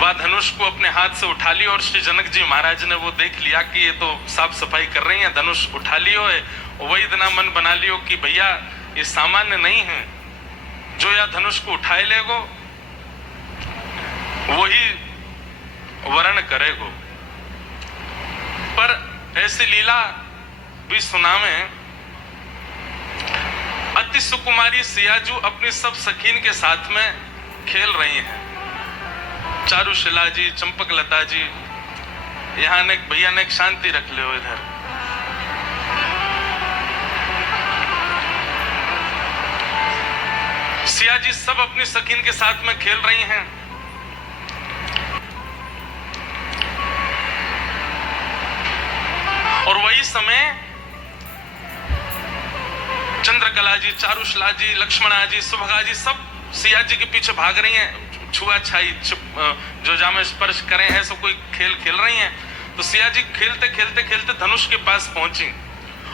वह धनुष को अपने हाथ से उठा लिया और श्री जनक जी महाराज ने वो देख लिया कि ये तो साफ सफाई कर रही है, धनुष उठा लियो है। वही दिन मन बना लियो कि भैया ये सामान्य नहीं है, जो यह धनुष को उठाए लेगो वही वर्ण करेगो। पर ऐसी लीला भी सुना में अति सुकुमारी सियाजू अपनी सब सखीन के साथ में खेल रही हैं। चारुशिला जी, चंपक लता जी, यहाँ ने भैया ने एक शांति रख ले इधर। सिया जी सब अपनी सखीन के साथ में खेल रही हैं। और वही समय चंद्रकला जी, चारुशला जी, लक्ष्मणा जी, सुभगा जी सब सिया जी के पीछे भाग रही हैं, छुआ छाई जो जामे स्पर्श करें ऐसा कोई खेल खेल रही हैं। तो सिया जी खेलते खेलते खेलते धनुष के पास पहुंची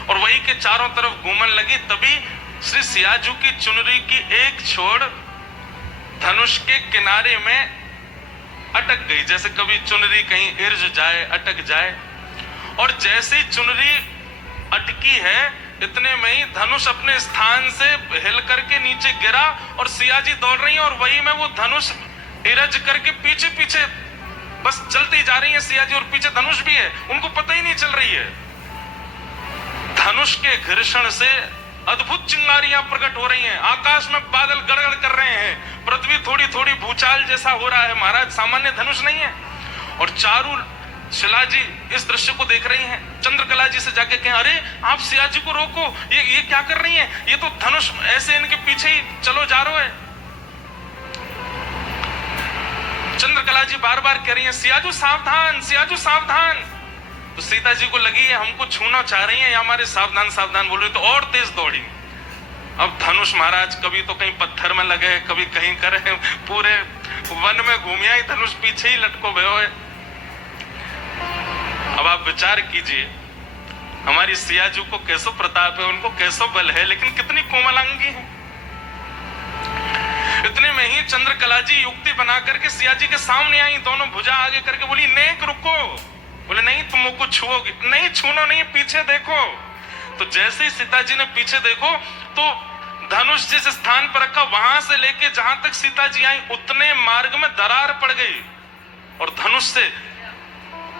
और वही के चारों तरफ घूमने लगी। तभी श्री सियाजू की चुनरी की एक छोड़ धनुष के किनारे में अटक गई, जैसे कभी चुनरी कहीं इर्ज जाए, अटक जाए। और जैसे ही चुनरी अटकी है इतने में ही धनुष अपने स्थान से हिल करके नीचे गिरा और सियाजी दौड़ रही है और वही में वो धनुष इरज करके पीछे पीछे बस चलती जा रही है सियाजी, और पीछे धनुष भी है, उनको पता ही नहीं चल रही है। धनुष के घर्षण से अद्भुत चिंगारियां प्रकट हो रही हैं, आकाश में बादल गड़गड़ कर रहे हैं, पृथ्वी थोड़ी थोड़ी भूचाल जैसा हो रहा है। महाराज सामान्य धनुष नहीं है। और चारू शिला जी इस दृश्य को देख रही हैं, चंद्रकला जी से जाके कहें, अरे आप सिया जी को रोको, ये क्या कर रही हैं? ये तो धनुष ऐसे इनके पीछे ही चलो जा रहे है। चंद्रकला जी बार बार कह रही हैं, सियाजू सावधान, सियाजू सावधान। तो सीता जी को लगी है हमको छूना चाह रही है या हमारे सावधान सावधान बोल रही, तो और तेज दौड़ी। अब धनुष महाराज कभी तो कहीं पत्थर में लगे, कभी कहीं करे, पूरे वन में घूमिया ही धनुष पीछे ही लटको भयो है। अब आप विचार कीजिए, हमारी सियाजू को कैसो प्रताप है, उनको कैसो बल है, लेकिन कितनी कोमलांगी है। इतने में ही चंद्रकला जी युक्ति बना करके सिया जी के सामने आई, दोनों भुजा आगे करके बोली, नेक रुको। बोले नहीं तुम मुझको छुओगे नहीं, छूनो नहीं, पीछे देखो। तो जैसे ही सीता जी ने पीछे देखो तो धनुष जिस स्थान पर रखा वहां से लेके जहां तक सीता जी आई उतने मार्ग में दरार पड़ गई और धनुष से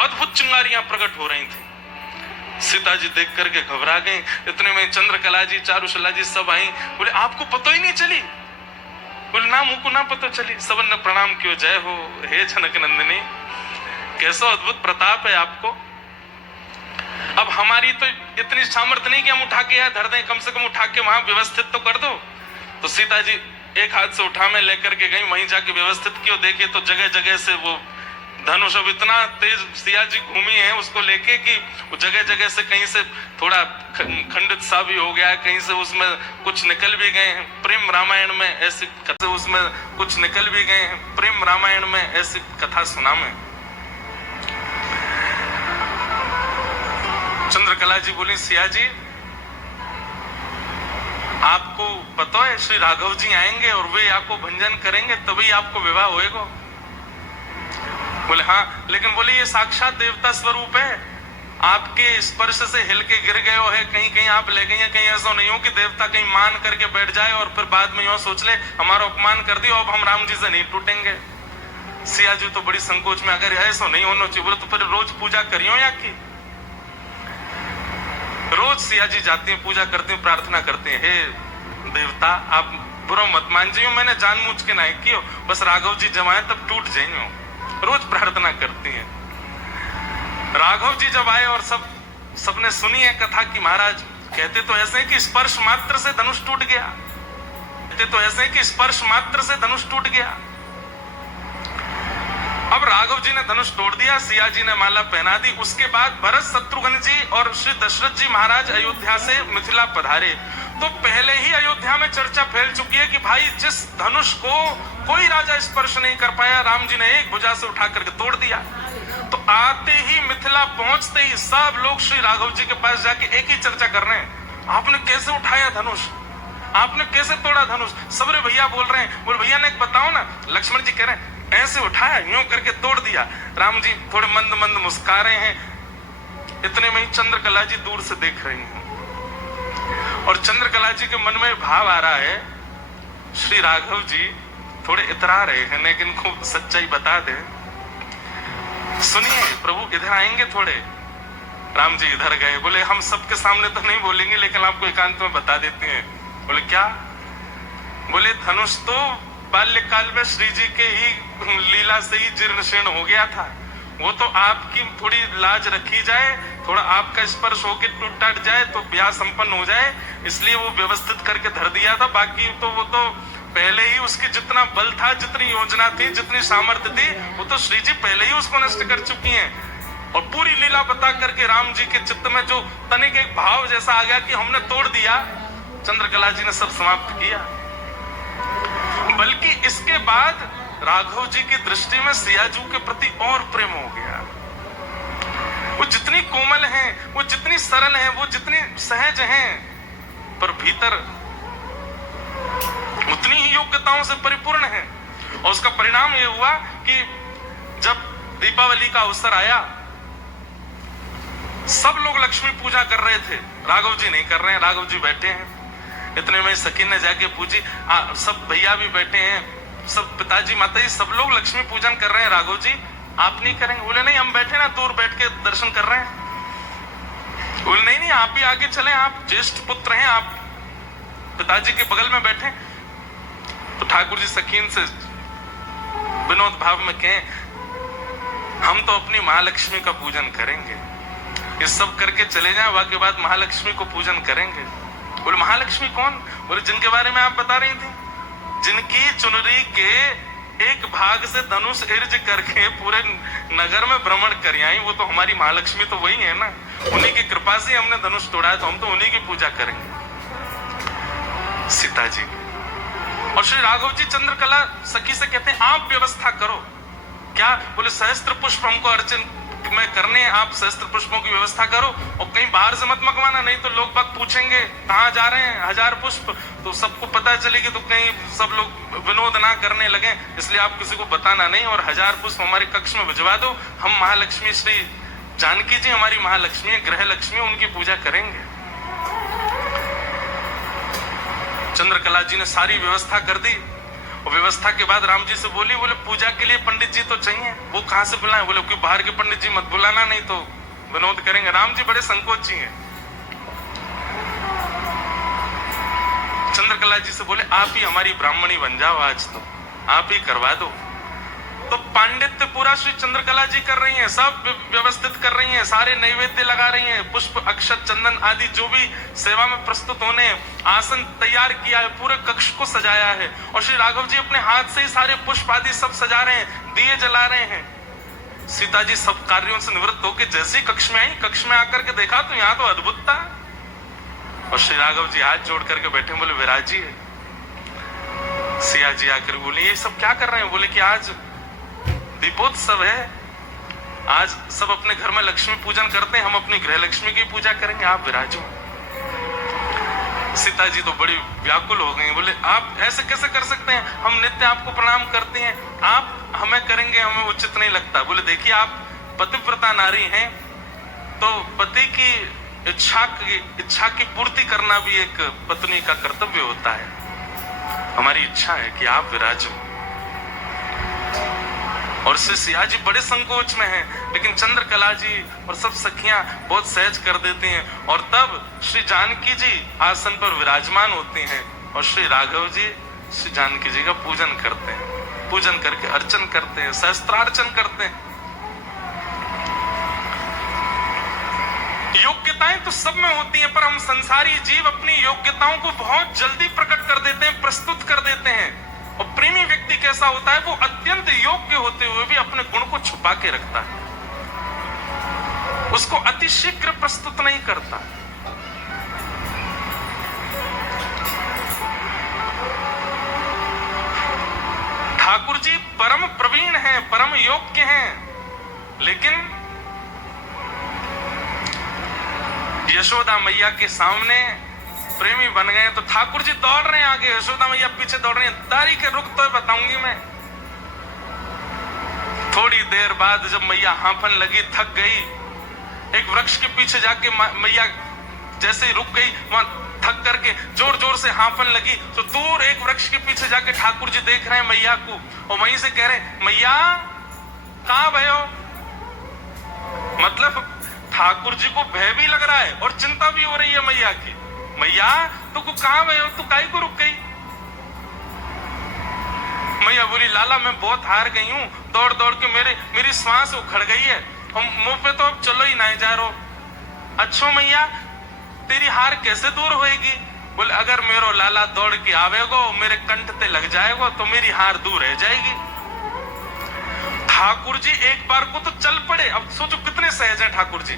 अद्भुत चिंगारियां प्रकट हो रही थी। सीता जी देख करके घबरा गई। इतने में चंद्रकला जी, चारुशला जी सब आई। बोले आपको पता ही नहीं चली? बोले ना मुझको ना पता चली। सबन ने प्रणाम कियो, जय हो हे जनक नंदिनी, कैसा अद्भुत प्रताप है आपको। अब हमारी तो इतनी सामर्थ्य नहीं कि हम उठा के धर दें, कम से कम उठा के वहां व्यवस्थित तो कर दो। तो सीता जी एक हाथ से उठा में लेकर के गई, वहीं जाके व्यवस्थित किया। देखे तो जगह जगह से वो धनुष अब इतना तेज सिया जी घूमी है उसको लेके कि वो जगह जगह से कहीं से थोड़ा खंडित सा भी हो गया, कहीं से उसमें कुछ निकल भी गए हैं। प्रेम रामायण में ऐसी कथा, उसमें कुछ निकल भी गए हैं। प्रेम रामायण में ऐसी कथा सुना मैं। चंद्रकला जी बोली, सिया जी आपको पता है श्री राघव जी आएंगे और वे आपको भंजन करेंगे, तभी आपको विवाह होएगा। बोले हाँ, लेकिन बोले ये साक्षात देवता स्वरूप है, आपके स्पर्श से हिल के गिर गए हो है, कहीं कहीं आप ले गई हैं। कहीं ऐसा नहीं हो कि देवता कहीं मान करके बैठ जाए और फिर बाद में यूं सोच ले हमारा अपमान कर दिया, अब हम राम जी से नहीं टूटेंगे। सिया जी तो बड़ी संकोच में, अगर ऐसा नहीं होना चाहिए बोले तो फिर रोज पूजा करियो या की। रोज सिया जी जाती हैं, पूजा करती हैं, प्रार्थना करती हैं, हे देवता आप बुरा मत मान जाइयो, मैंने जानबूझ के नहीं कियो, बस राघव जी जब आए तब टूट जाइयो। रोज प्रार्थना करती हैं। राघव जी जब आए और सबने सुनी है कथा कि महाराज कहते तो ऐसे कि स्पर्श मात्र से धनुष टूट गया, कहते तो ऐसे कि स्पर्श मात्र से धनुष टूट गया। अब राघव जी ने धनुष तोड़ दिया, सिया जी ने माला पहना दी। उसके बाद भरत, शत्रुघ्न जी और श्री दशरथ जी महाराज अयोध्या से मिथिला पधारे। तो पहले ही अयोध्या में चर्चा फैल चुकी है कि भाई जिस धनुष को कोई राजा स्पर्श नहीं कर पाया, राम जी ने एक भुजा से उठा करके तोड़ दिया। तो आते ही मिथिला पहुंचते ही सब लोग श्री राघव जी के पास जाके एक ही चर्चा कर रहे हैं, आपने कैसे उठाया धनुष, आपने कैसे तोड़ा धनुष। सबरे भैया बोल रहे हैं, बोल भैया ने बताओ ना। लक्ष्मण जी कह रहे हैं ऐसे उठाया, यूं करके तोड़ दिया। राम जी थोड़े मंद मंद मुस्कुरा रहे हैं। इतने में ही चंद्रकला जी दूर से देख रही हैं और चंद्रकला जी के मन में भाव आ रहा है, श्री राघव जी थोड़े इतरा रहे हैं लेकिन खूब सच्चाई बता दे। सुनिए प्रभु इधर आएंगे थोड़े। राम जी इधर गए, बोले हम सबके सामने तो नहीं बोलेंगे लेकिन आपको एकांत में बता देते हैं। बोले क्या? बोले धनुष तो बाल्यकाल में श्री जी के ही लीला से ही जीर्ण शीर्ण हो गया था, वो तो आपकी थोड़ी लाज रखी जाए, थोड़ा आपका स्पर्श होके टूट टाट जाए तो ब्याह संपन्न हो जाए, इसलिए वो व्यवस्थित करके धर दिया था। बाकी तो वो तो पहले ही उसकी जितना बल था, जितनी योजना थी, जितनी सामर्थ्य थी, वो तो श्री जी पहले ही उसको नष्ट कर चुकी हैं। और पूरी लीला बता करके राम जी के चित्त में जो तनिक एक भाव जैसा आ गया कि हमने तोड़ दिया, चंद्रकला जी ने सब समाप्त किया। बल्कि इसके बाद राघव जी की दृष्टि में सियाजू के प्रति और प्रेम हो गया। वो जितनी कोमल हैं, वो जितनी सरल हैं, वो जितनी सहज हैं, पर भीतर उतनी ही योग्यताओं से परिपूर्ण है। और उसका परिणाम ये हुआ कि जब दीपावली का अवसर आया, सब लोग लक्ष्मी पूजा कर रहे थे, राघव जी नहीं कर रहे हैं। राघव जी बैठे हैं। इतने में सखी ने जाके पूछी, सब भैया भी बैठे हैं, सब पिताजी माताजी सब लोग लक्ष्मी पूजन कर रहे हैं, राघव जी आप नहीं करेंगे? बोले नहीं, हम बैठे ना दूर बैठ के दर्शन कर रहे हैं। बोले नहीं नहीं, आप भी आगे चले, आप ज्येष्ठ पुत्र हैं, आप पिताजी के बगल में बैठे। तो ठाकुर जी सकीन से विनोद भाव में कहें, हम तो अपनी महालक्ष्मी का पूजन करेंगे, ये सब करके चले जाएं, वाके बाद महालक्ष्मी को पूजन करेंगे। बोले महालक्ष्मी कौन? बोले जिनके बारे में आप बता रही थी, जिनकी चुनरी के एक भाग से धनुष इर्ज करके पूरे नगर में भ्रमण कर आई, वो तो हमारी महालक्ष्मी तो वही है ना, उन्हीं की कृपा से हमने धनुष तोड़ा है, तो हम तो उन्हीं की पूजा करेंगे, सीता जी। और श्री राघव जी चंद्रकला सखी से कहते हैं, आप व्यवस्था करो। क्या? बोले सहस्त्र पुष्प हमको अर्चन में करने हैं, आप सहस्त्र पुष्पों की व्यवस्था करो, और कहीं बाहर से मत मंगवाना, नहीं तो लोग बाग पूछेंगे कहाँ जा रहे हैं, 1000 पुष्प, तो सबको पता चलेगी तो कहीं सब लोग विनोद ना करने लगे, इसलिए आप किसी को बताना नहीं, और 1000 पुष्प हमारे कक्ष में भिजवा दो, हम महालक्ष्मी श्री जानकी जी हमारी महालक्ष्मी है, ग्रह लक्ष्मी, उनकी पूजा करेंगे। चंद्रकला जी ने सारी व्यवस्था कर दी। और व्यवस्था के बाद राम जी से बोली, बोले पूजा के लिए पंडित जी तो चाहिए, वो कहां से बुलाएं? बोले कि बाहर के पंडित जी मत बुलाना, नहीं तो विनोद करेंगे। राम जी बड़े संकोची हैं। चंद्रकला जी से बोले, आप ही हमारी ब्राह्मणी बन जाओ, आज तो आप ही करवा दो। तो पांडित्य पूरा श्री चंद्रकला जी कर रही हैं, सब व्यवस्थित कर रही हैं, सारे नैवेद्य लगा रही हैं, पुष्प अक्षत चंदन आदि जो भी सेवा में प्रस्तुत होने, आसन तैयार किया है, पूरे कक्ष को सजाया है। और श्री राघव जी अपने हाथ से ही सारे पुष्प आदि सब सजा रहे हैं, दिए जला रहे हैं। सीता जी सब कार्यों से निवृत्त होकर जैसे ही कक्ष में आई, कक्ष में आकर के देखा तो यहाँ तो अद्भुत था। और श्री राघव जी हाथ जोड़ करके बैठे, बोले विराजिए। सिया जी आकर बोले, ये सब क्या कर रहे हैं? बोले कि आज दीपोत्सव है, आज सब अपने घर में लक्ष्मी पूजन करते हैं, हम अपनी गृह लक्ष्मी की पूजा करेंगे, आप विराजो। सीता जी तो बड़ी व्याकुल हो गई, बोले आप ऐसे कैसे कर सकते हैं, हम नित्य आपको प्रणाम करते हैं, आप हमें करेंगे, हमें उचित नहीं लगता। बोले देखिए, आप पतिव्रता नारी हैं, तो पति की इच्छा की पूर्ति करना भी एक पत्नी का कर्तव्य होता है। हमारी इच्छा है कि आप विराजो। और श्री सिया जी बड़े संकोच में हैं, लेकिन चंद्रकला जी और सब सखियां बहुत सहज कर देते हैं। और तब श्री जानकी जी आसन पर विराजमान होते हैं और श्री राघव जी श्री जानकी जी का पूजन करते हैं, पूजन करके अर्चन करते हैं, सहस्त्रार्चन करते हैं। योग्यताएं तो सब में होती हैं, पर हम संसारी जीव अपनी योग्यताओं को बहुत जल्दी प्रकट कर देते हैं, प्रस्तुत कर देते हैं। और प्रेमी व्यक्ति कैसा होता है, वो अत्यंत योग्य होते हुए भी अपने गुण को छुपा के रखता है, उसको अतिशीघ्र प्रस्तुत नहीं करता। ठाकुर जी परम प्रवीण हैं, परम योग्य हैं, लेकिन यशोदा मैया के सामने प्रेमी बन गए तो ठाकुर जी दौड़ रहे हैं आगे, यशोदा मैया पीछे दौड़ रही है। तारी के रुक तो बताऊंगी मैं। थोड़ी देर बाद जब मैया हांफन लगी, थक गई, एक वृक्ष के पीछे जाके मैया जैसे ही रुक गई, वहां थक करके जोर जोर से हांफन लगी, तो दूर एक वृक्ष के पीछे जाके ठाकुर जी देख रहे हैं मैया को, और वहीं से कह रहे हैं, मैया कहां भयो? मतलब ठाकुर जी को भय भी लग रहा है और चिंता भी हो रही है मैया की। मैया तू को कहां भयो, तू काहे को रुक गई? मैया बोली, लाला मैं बहुत हार गई हूं, दौड़ दौड़ के मेरी सांस उखड़ गई है और मुंह पे तो अब चलो ही नहीं जा रहा। अच्छो मैया, तेरी हार कैसे दूर होएगी? बोले, अगर मेरो लाला दौड़ के आवेगो, मेरे कंठ पे लग जाएगा तो मेरी हार दूर रह जाएगी। ठाकुर जी एक बार को तो चल पड़े। अब सोचो कितने सहज हैं ठाकुर जी।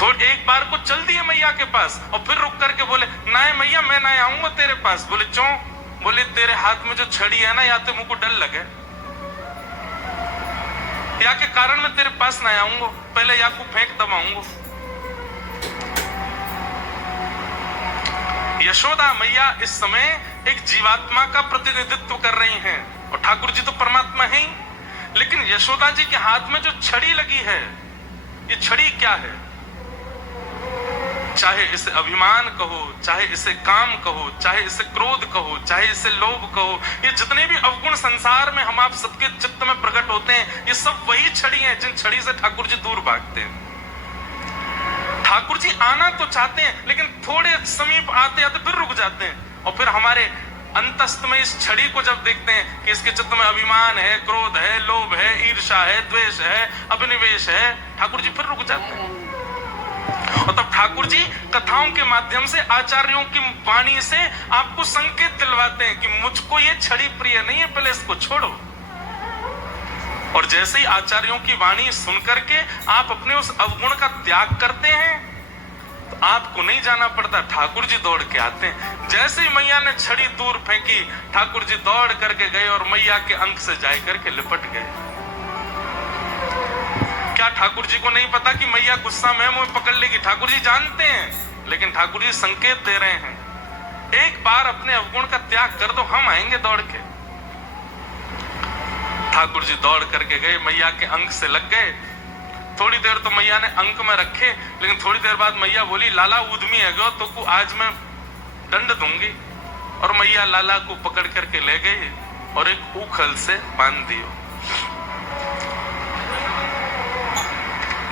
थोड़ी एक बार को चल दिए मैया के पास और फिर रुक करके बोले ना मैया मैं ना आऊंगा तेरे पास। बोले क्यों? बोले तेरे हाथ में जो छड़ी है ना, या तो मुझको डर लगे या के कारण मैं तेरे पास ना आऊंगा, पहले या को फेंक दबाऊंगा। यशोदा मैया इस समय एक जीवात्मा का प्रतिनिधित्व कर रही हैं और ठाकुर जी तो परमात्मा है ही, लेकिन यशोदा जी के हाथ में जो छड़ी लगी है, ये छड़ी क्या है? चाहे इसे अभिमान कहो, चाहे इसे काम कहो, चाहे इसे क्रोध कहो, चाहे इसे लोभ कहो, ये जितने भी अवगुण संसार में हम आप सबके चित्त में प्रकट होते हैं, ये सब वही छड़ी हैं जिन छड़ी से ठाकुर जी दूर भागते हैं। ठाकुर जी आना तो चाहते हैं, लेकिन थोड़े समीप आते आते फिर रुक जाते हैं और फिर हमारे अंतस्थ में इस छड़ी को जब देखते हैं कि इसके चित्त में अभिमान है, क्रोध है, लोभ है, ईर्ष्या है, द्वेष है, अभिनिवेश है, ठाकुर जी फिर रुक जाते हैं। और तब ठाकुर जी कथाओं के माध्यम से, आचार्यों की वाणी से आपको संकेत दिलवाते हैं कि मुझको ये छड़ी प्रिय नहीं है, पहले इसको छोड़ो। और जैसे ही आचार्यों की वाणी सुनकर के आप अपने उस अवगुण का त्याग करते हैं, तो आपको नहीं जाना पड़ता, ठाकुर जी दौड़ के आते हैं। जैसे ही मैया ने छड़ी दूर फेंकी, ठाकुर जी दौड़ करके गए और मैया के अंक से जाए करके लिपट गए। क्या ठाकुर जी को नहीं पता कि मैया गुस्सा में मुझे पकड़ लेगी? ठाकुर जी जानते हैं, लेकिन ठाकुर जी संकेत दे रहे हैं, एक बार अपने अवगुण का त्याग कर दो, हम आएंगे दौड़ के। ठाकुर जी दौड़ करके गए, मैया के अंक से लग गए। थोड़ी देर तो मैया ने अंक में रखे, लेकिन थोड़ी देर बाद मैया बोली लाला उद्मी है गो तो को आज मैं दंड दूंगी। और मैया लाला को पकड़ करके ले गई और एक उखल से बांध दियो।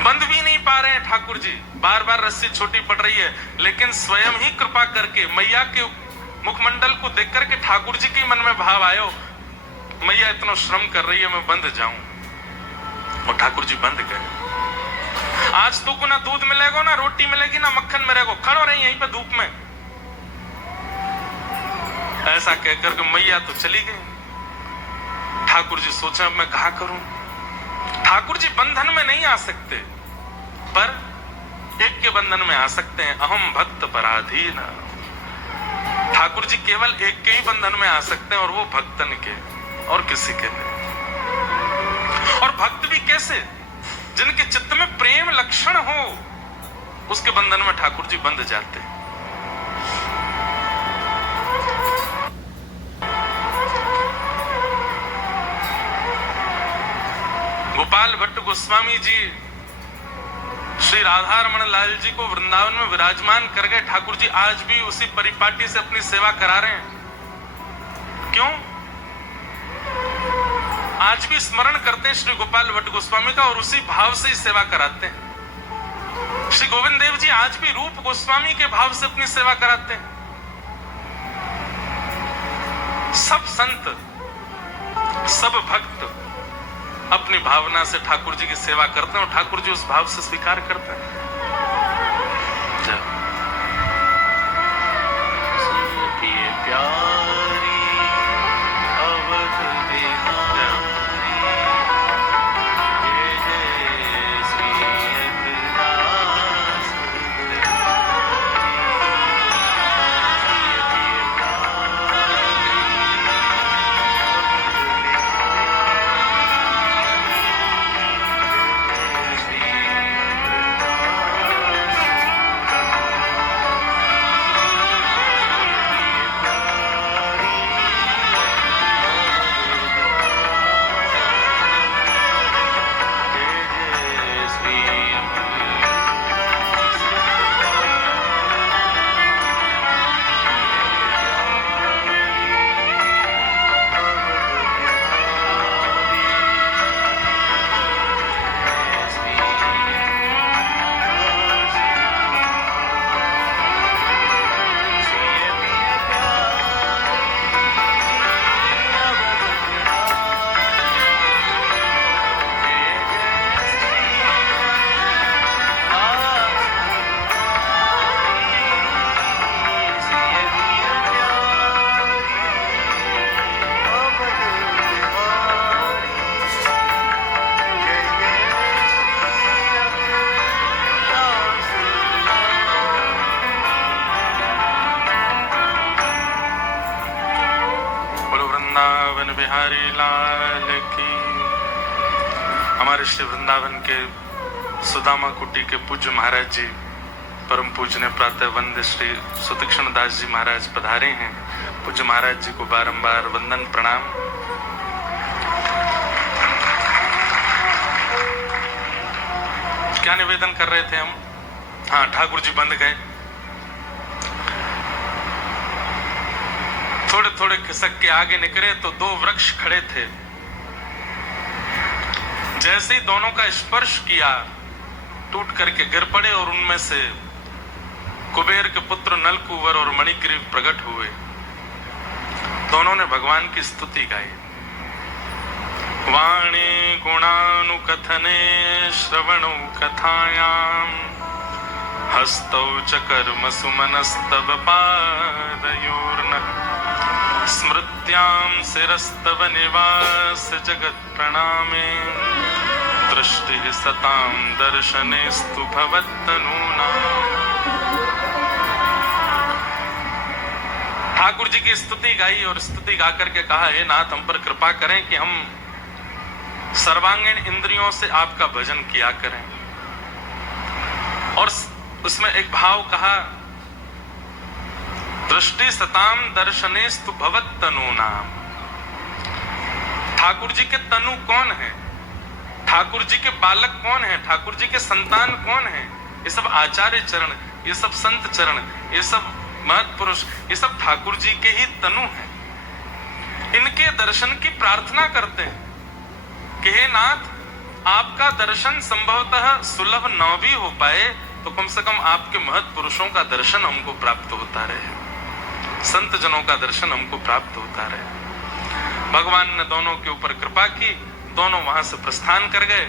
बंद भी नहीं पा रहे हैं ठाकुर जी, बार बार रस्सी छोटी पड़ रही है, लेकिन स्वयं ही कृपा करके मैया के मुखमंडल को देख करके ठाकुर जी के मन में भाव आयो, मैया इतना श्रम कर रही है, मैं बंद जाऊं। और ठाकुर जी बंद गए। आज तो को ना दूध मिलेगा, ना रोटी मिलेगी, ना मक्खन मिलेगा, खड़ो रही यहीं पे धूप में। ऐसा कहकर के मैया तो चली गई। ठाकुर जी सोचा अब मैं कहा करूं। ठाकुर जी बंधन में नहीं आ सकते, पर एक के बंधन में आ सकते हैं, अहम भक्त पराधीन। ठाकुर जी केवल एक के ही बंधन में आ सकते हैं और वो भक्तन के, और किसी के नहीं। और भक्त भी कैसे? जिनके चित्त में प्रेम लक्षण हो, उसके बंधन में ठाकुर जी बंध जाते हैं। गोपाल भट्ट गोस्वामी जी श्री राधा रमन लाल जी को वृंदावन में विराजमान कर गए। ठाकुर जी आज भी उसी परिपाटी से अपनी सेवा करा रहे हैं। क्यों? आज भी स्मरण करते हैं श्री गोपाल भट्ट गोस्वामी का और उसी भाव से ही सेवा कराते हैं। श्री गोविंद देव जी आज भी रूप गोस्वामी के भाव से अपनी सेवा कराते हैं। सब संत, सब भक्त अपनी भावना से ठाकुर जी की सेवा करते हैं और ठाकुर जी उस भाव से स्वीकार करते हैं। बिहारी लाल की। हमारे श्री वृंदावन के सुदामा कुटी के पूज्य महाराज जी, परम पूज्य प्रातः वंद्य श्री सुतीक्ष्ण दास जी महाराज पधारे हैं। पूज्य महाराज जी को बारंबार वंदन प्रणाम। क्या निवेदन कर रहे थे हम? हाँ, ठाकुर जी बंद गए। थोड़े थोड़े खिसक के आगे निकले तो दो वृक्ष खड़े थे। जैसे ही दोनों का स्पर्श किया टूट करके गिर पड़े और उनमें से कुबेर के पुत्र नलकुवर और मणिग्रीव प्रकट हुए। दोनों ने भगवान की स्तुति गाई। वाणी गुणानुकथने श्रवणौ कथायाम हस्तौ च कर्म सुमनस्तव पादयोर्नः स्मृत्यां शिरस्तव निवास जगत् प्रणामे दृष्टि सतां दर्शनेस्तु भवत्तनूनाम्। ठाकुर जी की स्तुति गाई और स्तुति गा करके कहा, हे नाथ, हम पर कृपा करें कि हम सर्वांगीण इंद्रियों से आपका भजन किया करें। और उसमें एक भाव कहा, दृष्टि सताम दर्शनेस्तु भवत्तनूनाम्। ठाकुर जी के तनु कौन है? ठाकुर जी के बालक कौन है? ठाकुर जी के संतान कौन है? ये सब आचार्य चरण, ये सब संत चरण, ये सब महत्पुरुष, ये सब ठाकुर जी के ही तनु हैं। इनके दर्शन की प्रार्थना करते हैं कि हे नाथ, आपका दर्शन संभवतः सुलभ न भी हो पाए तो कम से कम आपके महत्पुरुषों का दर्शन हमको प्राप्त होता रहे, संत जनों का दर्शन हमको प्राप्त होता रहे। भगवान ने दोनों के ऊपर कृपा की, दोनों वहां से प्रस्थान कर गए।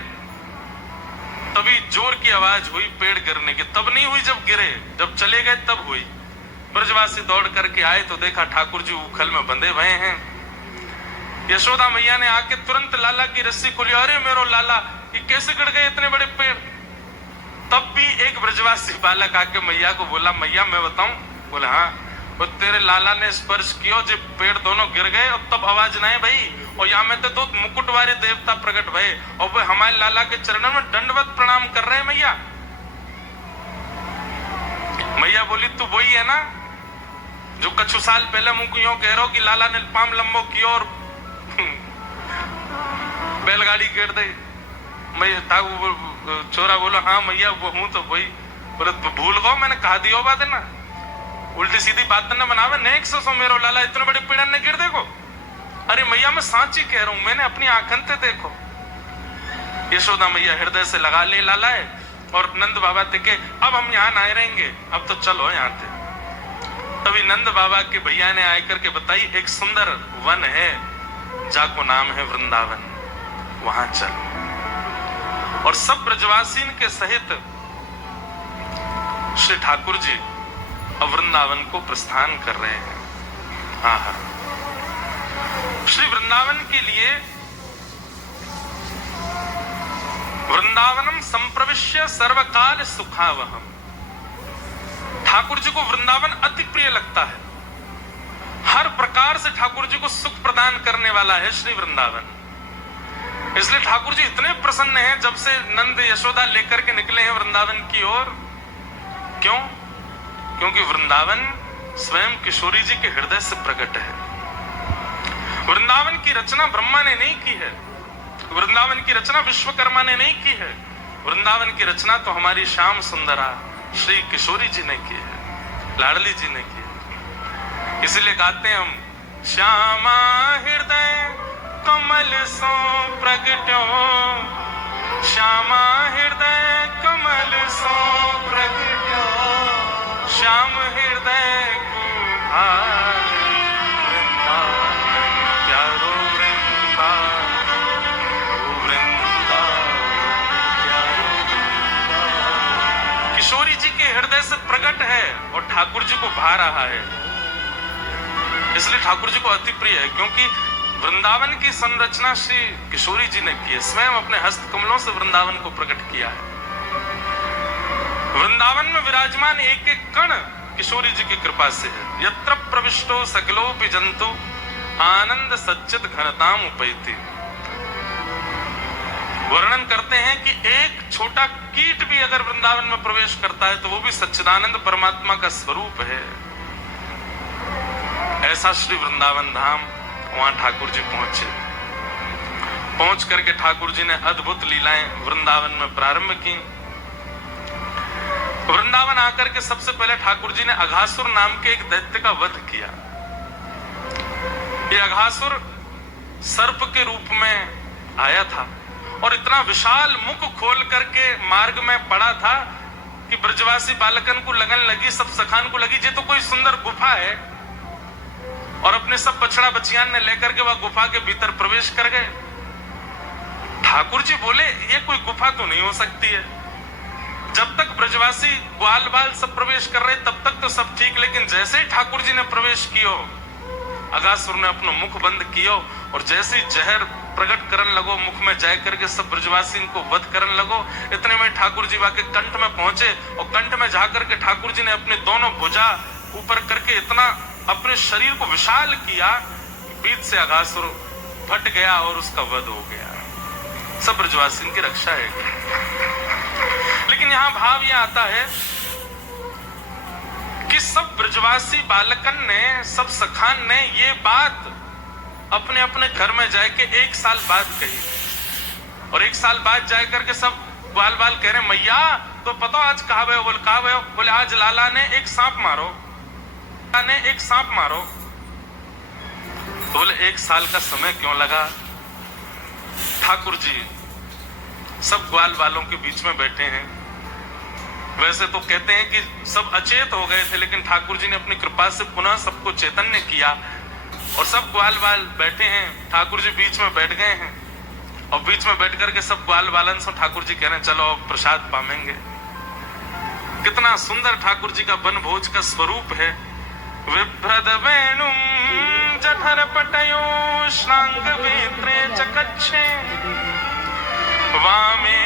तभी जोर की आवाज हुई पेड़ गिरने की। तब नहीं हुई जब गिरे, जब चले गए तब हुई। ब्रजवासी दौड़ करके आए तो देखा ठाकुर जी उखल में बंधे हुए हैं। यशोदा मैया ने आके तुरंत लाला की रस्सी खोली। अरे मेरो लाला, ये कैसे गिर गए इतने बड़े पेड़? तब भी एक ब्रजवासी बालक आके मैया को बोला, मैया मैं बताऊं? बोला हाँ। और तेरे लाला ने स्पर्श किया, जब पेड़ दोनों गिर गए और तब आवाज ना है भाई। और यहाँ में तो दो मुकुट वाले देवता प्रकट भये और वो हमारे लाला के चरणों में दंडवत प्रणाम कर रहे हैं। मैया मैया बोली, तू वही है ना जो कुछ साल पहले मुझको यूं कह रहा हो कि लाला ने पाम लंबो किया और बैलगाड़ी गिर दी? मैं था चोरा बोलो हाँ मैया वो हूं। तो वही बोले, तो भूल गो, मैंने कहा दियो बात है ना, उल्टी सीधी बात न बनावे। नेक सो मेरो लाला इतने बड़े पेड़ ने गिर देखो। अरे मैया मैं सांची कह रहा हूं, मैंने अपनी आंखन से देखो। यशोदा मैया हृदय से लगा ले लाला है और नंद बाबा टिके, अब हम यहाँ ना रहेंगे, अब तो चलो यहाँ थे। तभी नंद बाबा के भैया ने आकर के बताई, एक सुंदर वन है जाको नाम है वृंदावन, वहां चलो। और सब ब्रजवासी के सहित श्री ठाकुर जी अब वृंदावन को प्रस्थान कर रहे हैं। आहा, श्री वृंदावन के लिए वृंदावनम संप्रविश्य सर्वकाल सुखावहम। ठाकुर जी को वृंदावन अति प्रिय लगता है। हर प्रकार से ठाकुर जी को सुख प्रदान करने वाला है श्री वृंदावन। इसलिए ठाकुर जी इतने प्रसन्न हैं जब से नंद यशोदा लेकर के निकले हैं वृंदावन की ओर। क्यों? क्योंकि वृंदावन स्वयं किशोरी जी के हृदय से प्रकट है। वृंदावन की रचना ब्रह्मा ने नहीं की है, वृंदावन की रचना विश्वकर्मा ने नहीं की है। वृंदावन की रचना तो हमारी श्याम सुंदरा श्री किशोरी जी ने की है, लाडली जी ने की है। इसलिए गाते हैं हम, श्यामा हृदय कमल सो प्रगट्यो, श्यामा हृदय कमल सो प्रगट्यो, श्याम हृदय को प्यारो किशोरी जी के हृदय से प्रकट है और ठाकुर जी को भा रहा है। इसलिए ठाकुर जी को अति प्रिय है, क्योंकि वृंदावन की संरचना श्री किशोरी जी ने की है। स्वयं अपने हस्त कमलों से वृंदावन को प्रकट किया है। वृंदावन में विराजमान एक एक कण किशोरी जी की कृपा से है। यत्र प्रविष्टो सकलोपि जंतु आनंद सच्चित घनताम उपैति। वर्णन करते हैं कि एक छोटा कीट भी अगर वृंदावन में प्रवेश करता है तो वो भी सच्चिदानंद परमात्मा का स्वरूप है। ऐसा श्री वृंदावन धाम, वहां ठाकुर जी पहुंचे। पहुंच करके ठाकुर जी ने अद्भुत लीलाएं वृंदावन में प्रारंभ की। वृंदावन आकर के सबसे पहले ठाकुर जी ने अघासुर नाम के एक दैत्य का वध किया। ये अघासुर सर्प के रूप में आया था और इतना विशाल मुख खोल करके मार्ग में पड़ा था कि ब्रजवासी बालकन को लगन लगी, सब सखान को लगी ये तो कोई सुंदर गुफा है, और अपने सब बछड़ा बचियान ने लेकर के वह गुफा के भीतर प्रवेश कर गए। ठाकुर जी बोले ये कोई गुफा तो नहीं हो सकती है। जब तक ब्रजवासी ग्वाल बाल सब प्रवेश कर रहे तब तक तो सब ठीक, लेकिन जैसे ही ठाकुर जी ने प्रवेश किया, अघासुर ने अपना मुख बंद किया और जैसे ही जहर प्रकट करने लगो मुख में जाए करके सब ब्रजवासी इनको वध करने लगो। इतने में ठाकुर जी वाके कंठ में पहुंचे और कंठ में जाकर के ठाकुर जी ने अपने दोनों भुजा ऊपर करके इतना अपने शरीर को विशाल किया, बीच से अघासुर फट गया और उसका वध हो गया। सब ब्रजवासी की रक्षा है। लेकिन यहां भाव यह आता है कि सब ब्रजवासी बालकन ने, सब सखान ने ये बात अपने अपने घर में जाके 1 साल बाद कही, और 1 साल बाद जाए करके सब बाल बाल कह रहे मैया तो पता आज कहा गए हो? बोले कहा गए हो? बोले आज लाला ने एक सांप मारो, लाला ने एक सांप मारो। तो बोले 1 साल का समय क्यों लगा? ठाकुर जी सब ग्वाल वालों के बीच में बैठे हैं। वैसे तो कहते हैं कि सब अचेत हो गए थे, लेकिन ठाकुर जी ने अपनी कृपा से पुनः सबको चैतन्य किया और सब ग्वाल बाल बैठे हैं। ठाकुर जी बीच में बैठ गए हैं और बीच में बैठ करके सब ग्वाल बालन से ठाकुर जी कह रहे हैं चलो प्रसाद पामेंगे। कितना सुंदर ठाकुर जी का वन भोज का स्वरूप है। विभ्रद वेणुम जठर पटयो श्रांग वेत्रे चकच्छे वामे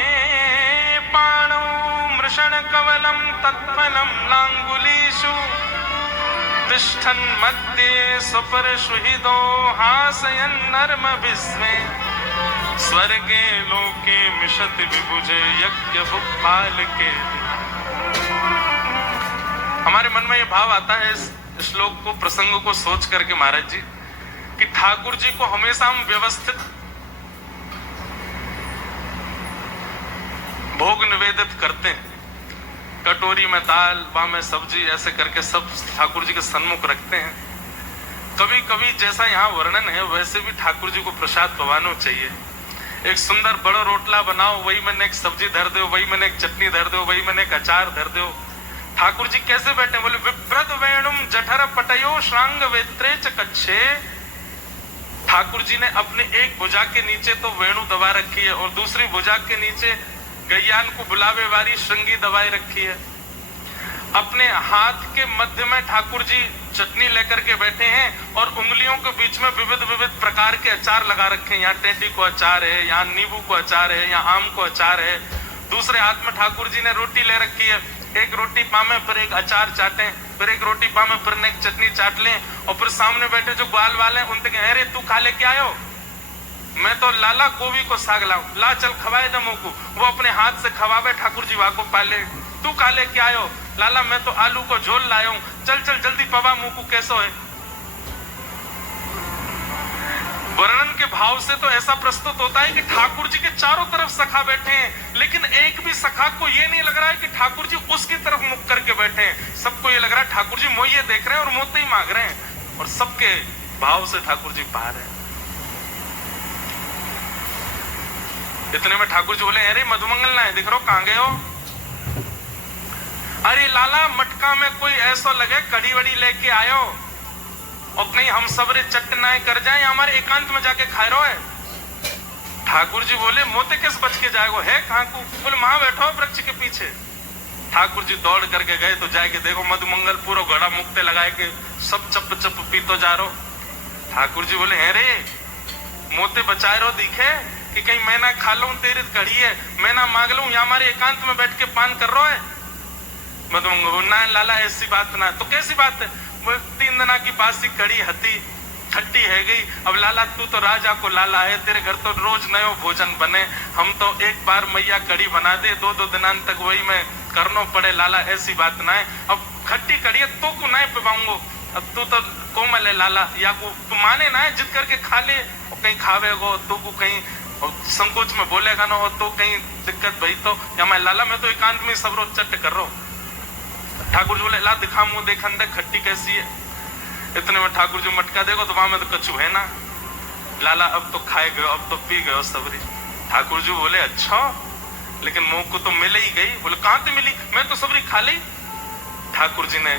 पाणौ मृषण कवलम तत्फलम लांगुलीषु तिष्ठन् मध्ये स्वपरशुहिदो हासयन् नर्म विस्मे स्वर्गे लोके मिषति विभुजे यज्ञ भुपाल के। हमारे मन में यह भाव आता है इस श्लोक को, प्रसंग को सोच करके महाराज जी, कि ठाकुर जी को हमेशा हम व्यवस्थित भोग निवेदित करते हैं। कटोरी में दाल, बा में सब्जी, ऐसे करके सब ठाकुर जी के सन्मुख रखते हैं। कभी कभी जैसा यहाँ वर्णन है वैसे भी ठाकुर जी को प्रसाद पवाना चाहिए। एक सुंदर बड़ा रोटला बनाओ, वही मैंने एक सब्जी धर दो, वही मैंने एक चटनी धर दो, वही मैंने एक अचार धर दो। ठाकुर जी कैसे बैठे? बोले विभ्रद वेणुम जठर पटयो श्रांग वेत्रे चकच्छे। ठाकुर जी ने अपने एक भुजा के नीचे तो वेणु दबा रखी है और दूसरी भुजा के नीचे गैयान को बुलावे वाली श्रृंगी दबाई रखी है। अपने हाथ के मध्य में ठाकुर जी चटनी लेकर के बैठे हैं और उंगलियों के बीच में विविध विविध प्रकार के अचार लगा रखे हैं। यहाँ टेंटी को अचार है, यहाँ नींबू को अचार है, यहाँ आम को अचार है। दूसरे हाथ में ठाकुर जी ने रोटी ले रखी है। एक रोटी पामे फिर एक अचार चाटे, फिर एक रोटी पामे फिर एक चटनी चाट लें, और फिर सामने बैठे जो ग्वाल वाले हैं उनसे कहें अरे तू खा ले क्या आयो? मैं तो लाला गोभी को साग लाऊं, ला चल खवाए दमो को। वो अपने हाथ से खवावे, ठाकुर जी वाको पाले। तू काले क्या आयो? लाला मैं तो आलू को झोल लाया हूं, चल चल जल्दी पवा मुंह को कैसो है। वर्णन के भाव से तो ऐसा प्रस्तुत होता है कि ठाकुर जी के चारों तरफ सखा बैठे हैं, लेकिन एक भी सखा को ये नहीं लग रहा है कि ठाकुर जी उसकी तरफ मुख करके बैठे हैं। सबको ये लग रहा है ठाकुर जी मोये देख रहे हैं और मोते ही मांग रहे हैं, और सबके भाव से ठाकुर जी पा रहे हैं। इतने में ठाकुर जी बोले अरे मधुमंगल ना है, दिख रहा हो कहां गए हो? अरे लाला मटका में कोई ऐसा लगे कड़ी वड़ी लेके आयो और कहीं हम सबरे चट्टनाए कर जाए, हमारे एकांत में जाके खाए रहो है। ठाकुर जी बोले मोते किस बच के जाएगो है कहां को? बोले वहां बैठो वृक्ष के पीछे। ठाकुर जी दौड़ करके गए तो जाके देखो मधुमंगल पूरा घड़ा मुक्ते लगाए के सब चप चप पीतो जा रहो। ठाकुर जी बोले अरे मोते बचाए रहो, दिखे कि कहीं मैं ना खा लूं तेरी कड़ी है, मैं ना मांग लूं, या हमारे एकांत में बैठ के पान कर रहा है। मधुमंगल ना लाला ऐसी बात ना। तो कैसी बात है? 3 दिना की बासी कड़ी हती, खट्टी है गई। अब लाला तू तो राजा को लाला है, तेरे घर तो रोज नयो भोजन बने, हम तो एक बार मैया कड़ी बना दे, 2-2 दिन तक वही में करनो पड़े लाला, ऐसी बात ना है। अब खट्टी कड़ी है तो को नहीं पिवाऊंगो, अब तू तो कोमल है लाला, या को तू माने ना है, जिद करके खा ले, और कहीं खावेगो तो को कहीं संकोच में बोलेगा ना हो तो कहीं दिक्कत भाई, तो या मैं लाला मैं तो एकांत में सब रोज चट कर रहा हूं। ठाकुर जी बोले ला दिखा मुंह देखन दे खट्टी कैसी है। इतने में ठाकुर जी मटका देखो तो वहां में तो कछु है ना। लाला अब तो खाए गयो, अब तो पी गयो सबरी। ठाकुर जी बोले अच्छा, लेकिन मुंह को तो मिल ही गई। बोले कहां से मिली, मैं तो सबरी खा ली। ठाकुर जी ने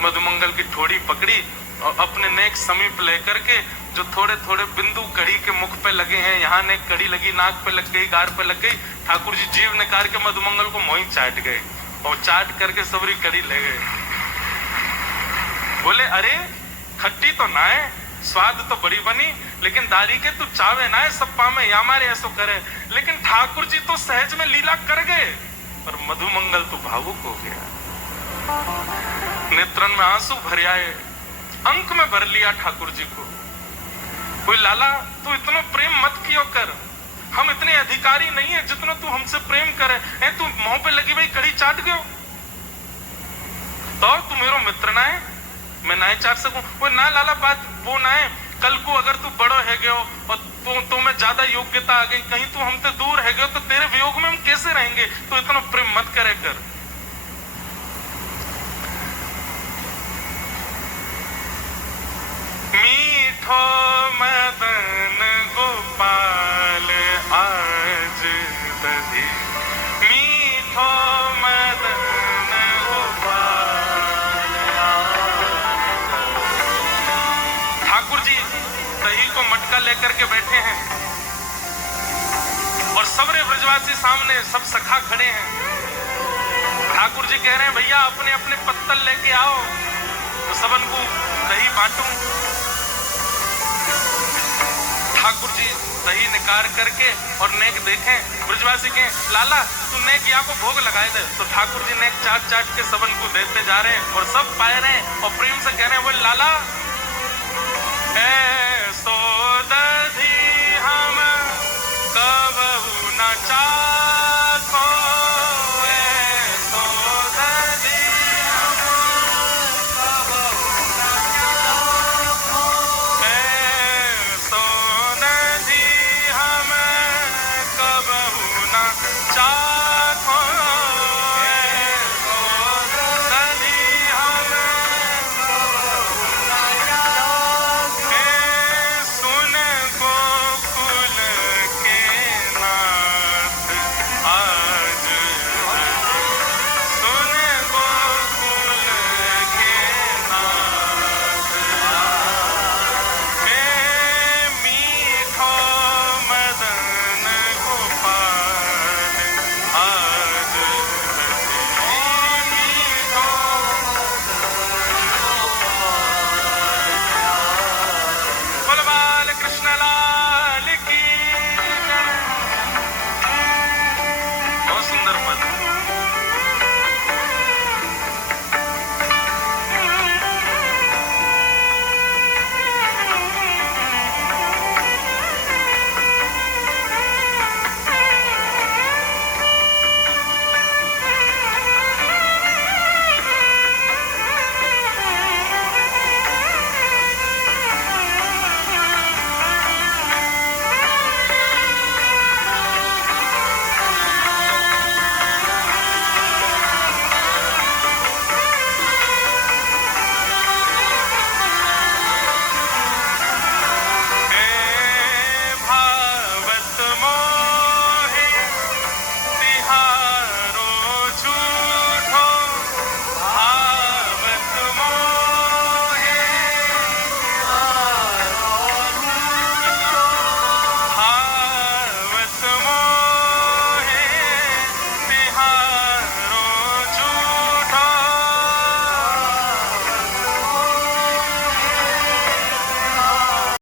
मधुमंगल की ठोड़ी पकड़ी और अपने नेक समीप लेकर के जो थोड़े थोड़े बिंदु कड़ी के मुख पे लगे हैं, यहाँ ने कड़ी लगी, नाक पे लग गई, गार पे लग गई, ठाकुर जी जीव निकाल के मधुमंगल को मोही चाट गए और चाट करके सबरी कड़ी ले गए। बोले अरे खट्टी तो ना है, स्वाद तो बड़ी बनी, लेकिन दारी के तू चावे ना है सब पामे, या मारे ऐसो करे। लेकिन ठाकुर जी तो सहज में लीला कर गए, पर मधुमंगल तो भावुक हो गया, नेत्रन में आंसू भर आए, अंक में भर लिया ठाकुर जी को। कोई लाला तू इतना प्रेम मत कियो कर, हम इतने अधिकारी नहीं है जितना तू हमसे प्रेम करे, तू मुंह पे लगी भाई कड़ी चाट गयो तो तू मेरो मित्र ना है, मैं ना चाट सकूं। वो ना लाला बात वो ना है, कल को अगर तू बड़ो है गयो और तो में ज्यादा योग्यता आ गई, कहीं तू हमसे दूर है गयो तो तेरे वियोग में हम कैसे रहेंगे, तू इतना प्रेम मत करे कर। मीठो मदन गोपाल आज दधी, मीठो मदन गोपाल। ठाकुर जी दही को मटका लेकर के बैठे हैं और सबरे ब्रजवासी सामने, सब सखा खड़े हैं। ठाकुर जी कह रहे हैं भैया अपने अपने पत्तल लेके आओ तो सबन को दही बांटूं। ठाकुर जी दही निकाल करके और नेक देखें, ब्रजवासी के लाला तू नेक यहाँ को भोग लगाए दे, तो ठाकुर जी नेक चाट चाट के सबन को देते जा रहे हैं और सब पाए रहे हैं और प्रेम से कह रहे हैं वो लाला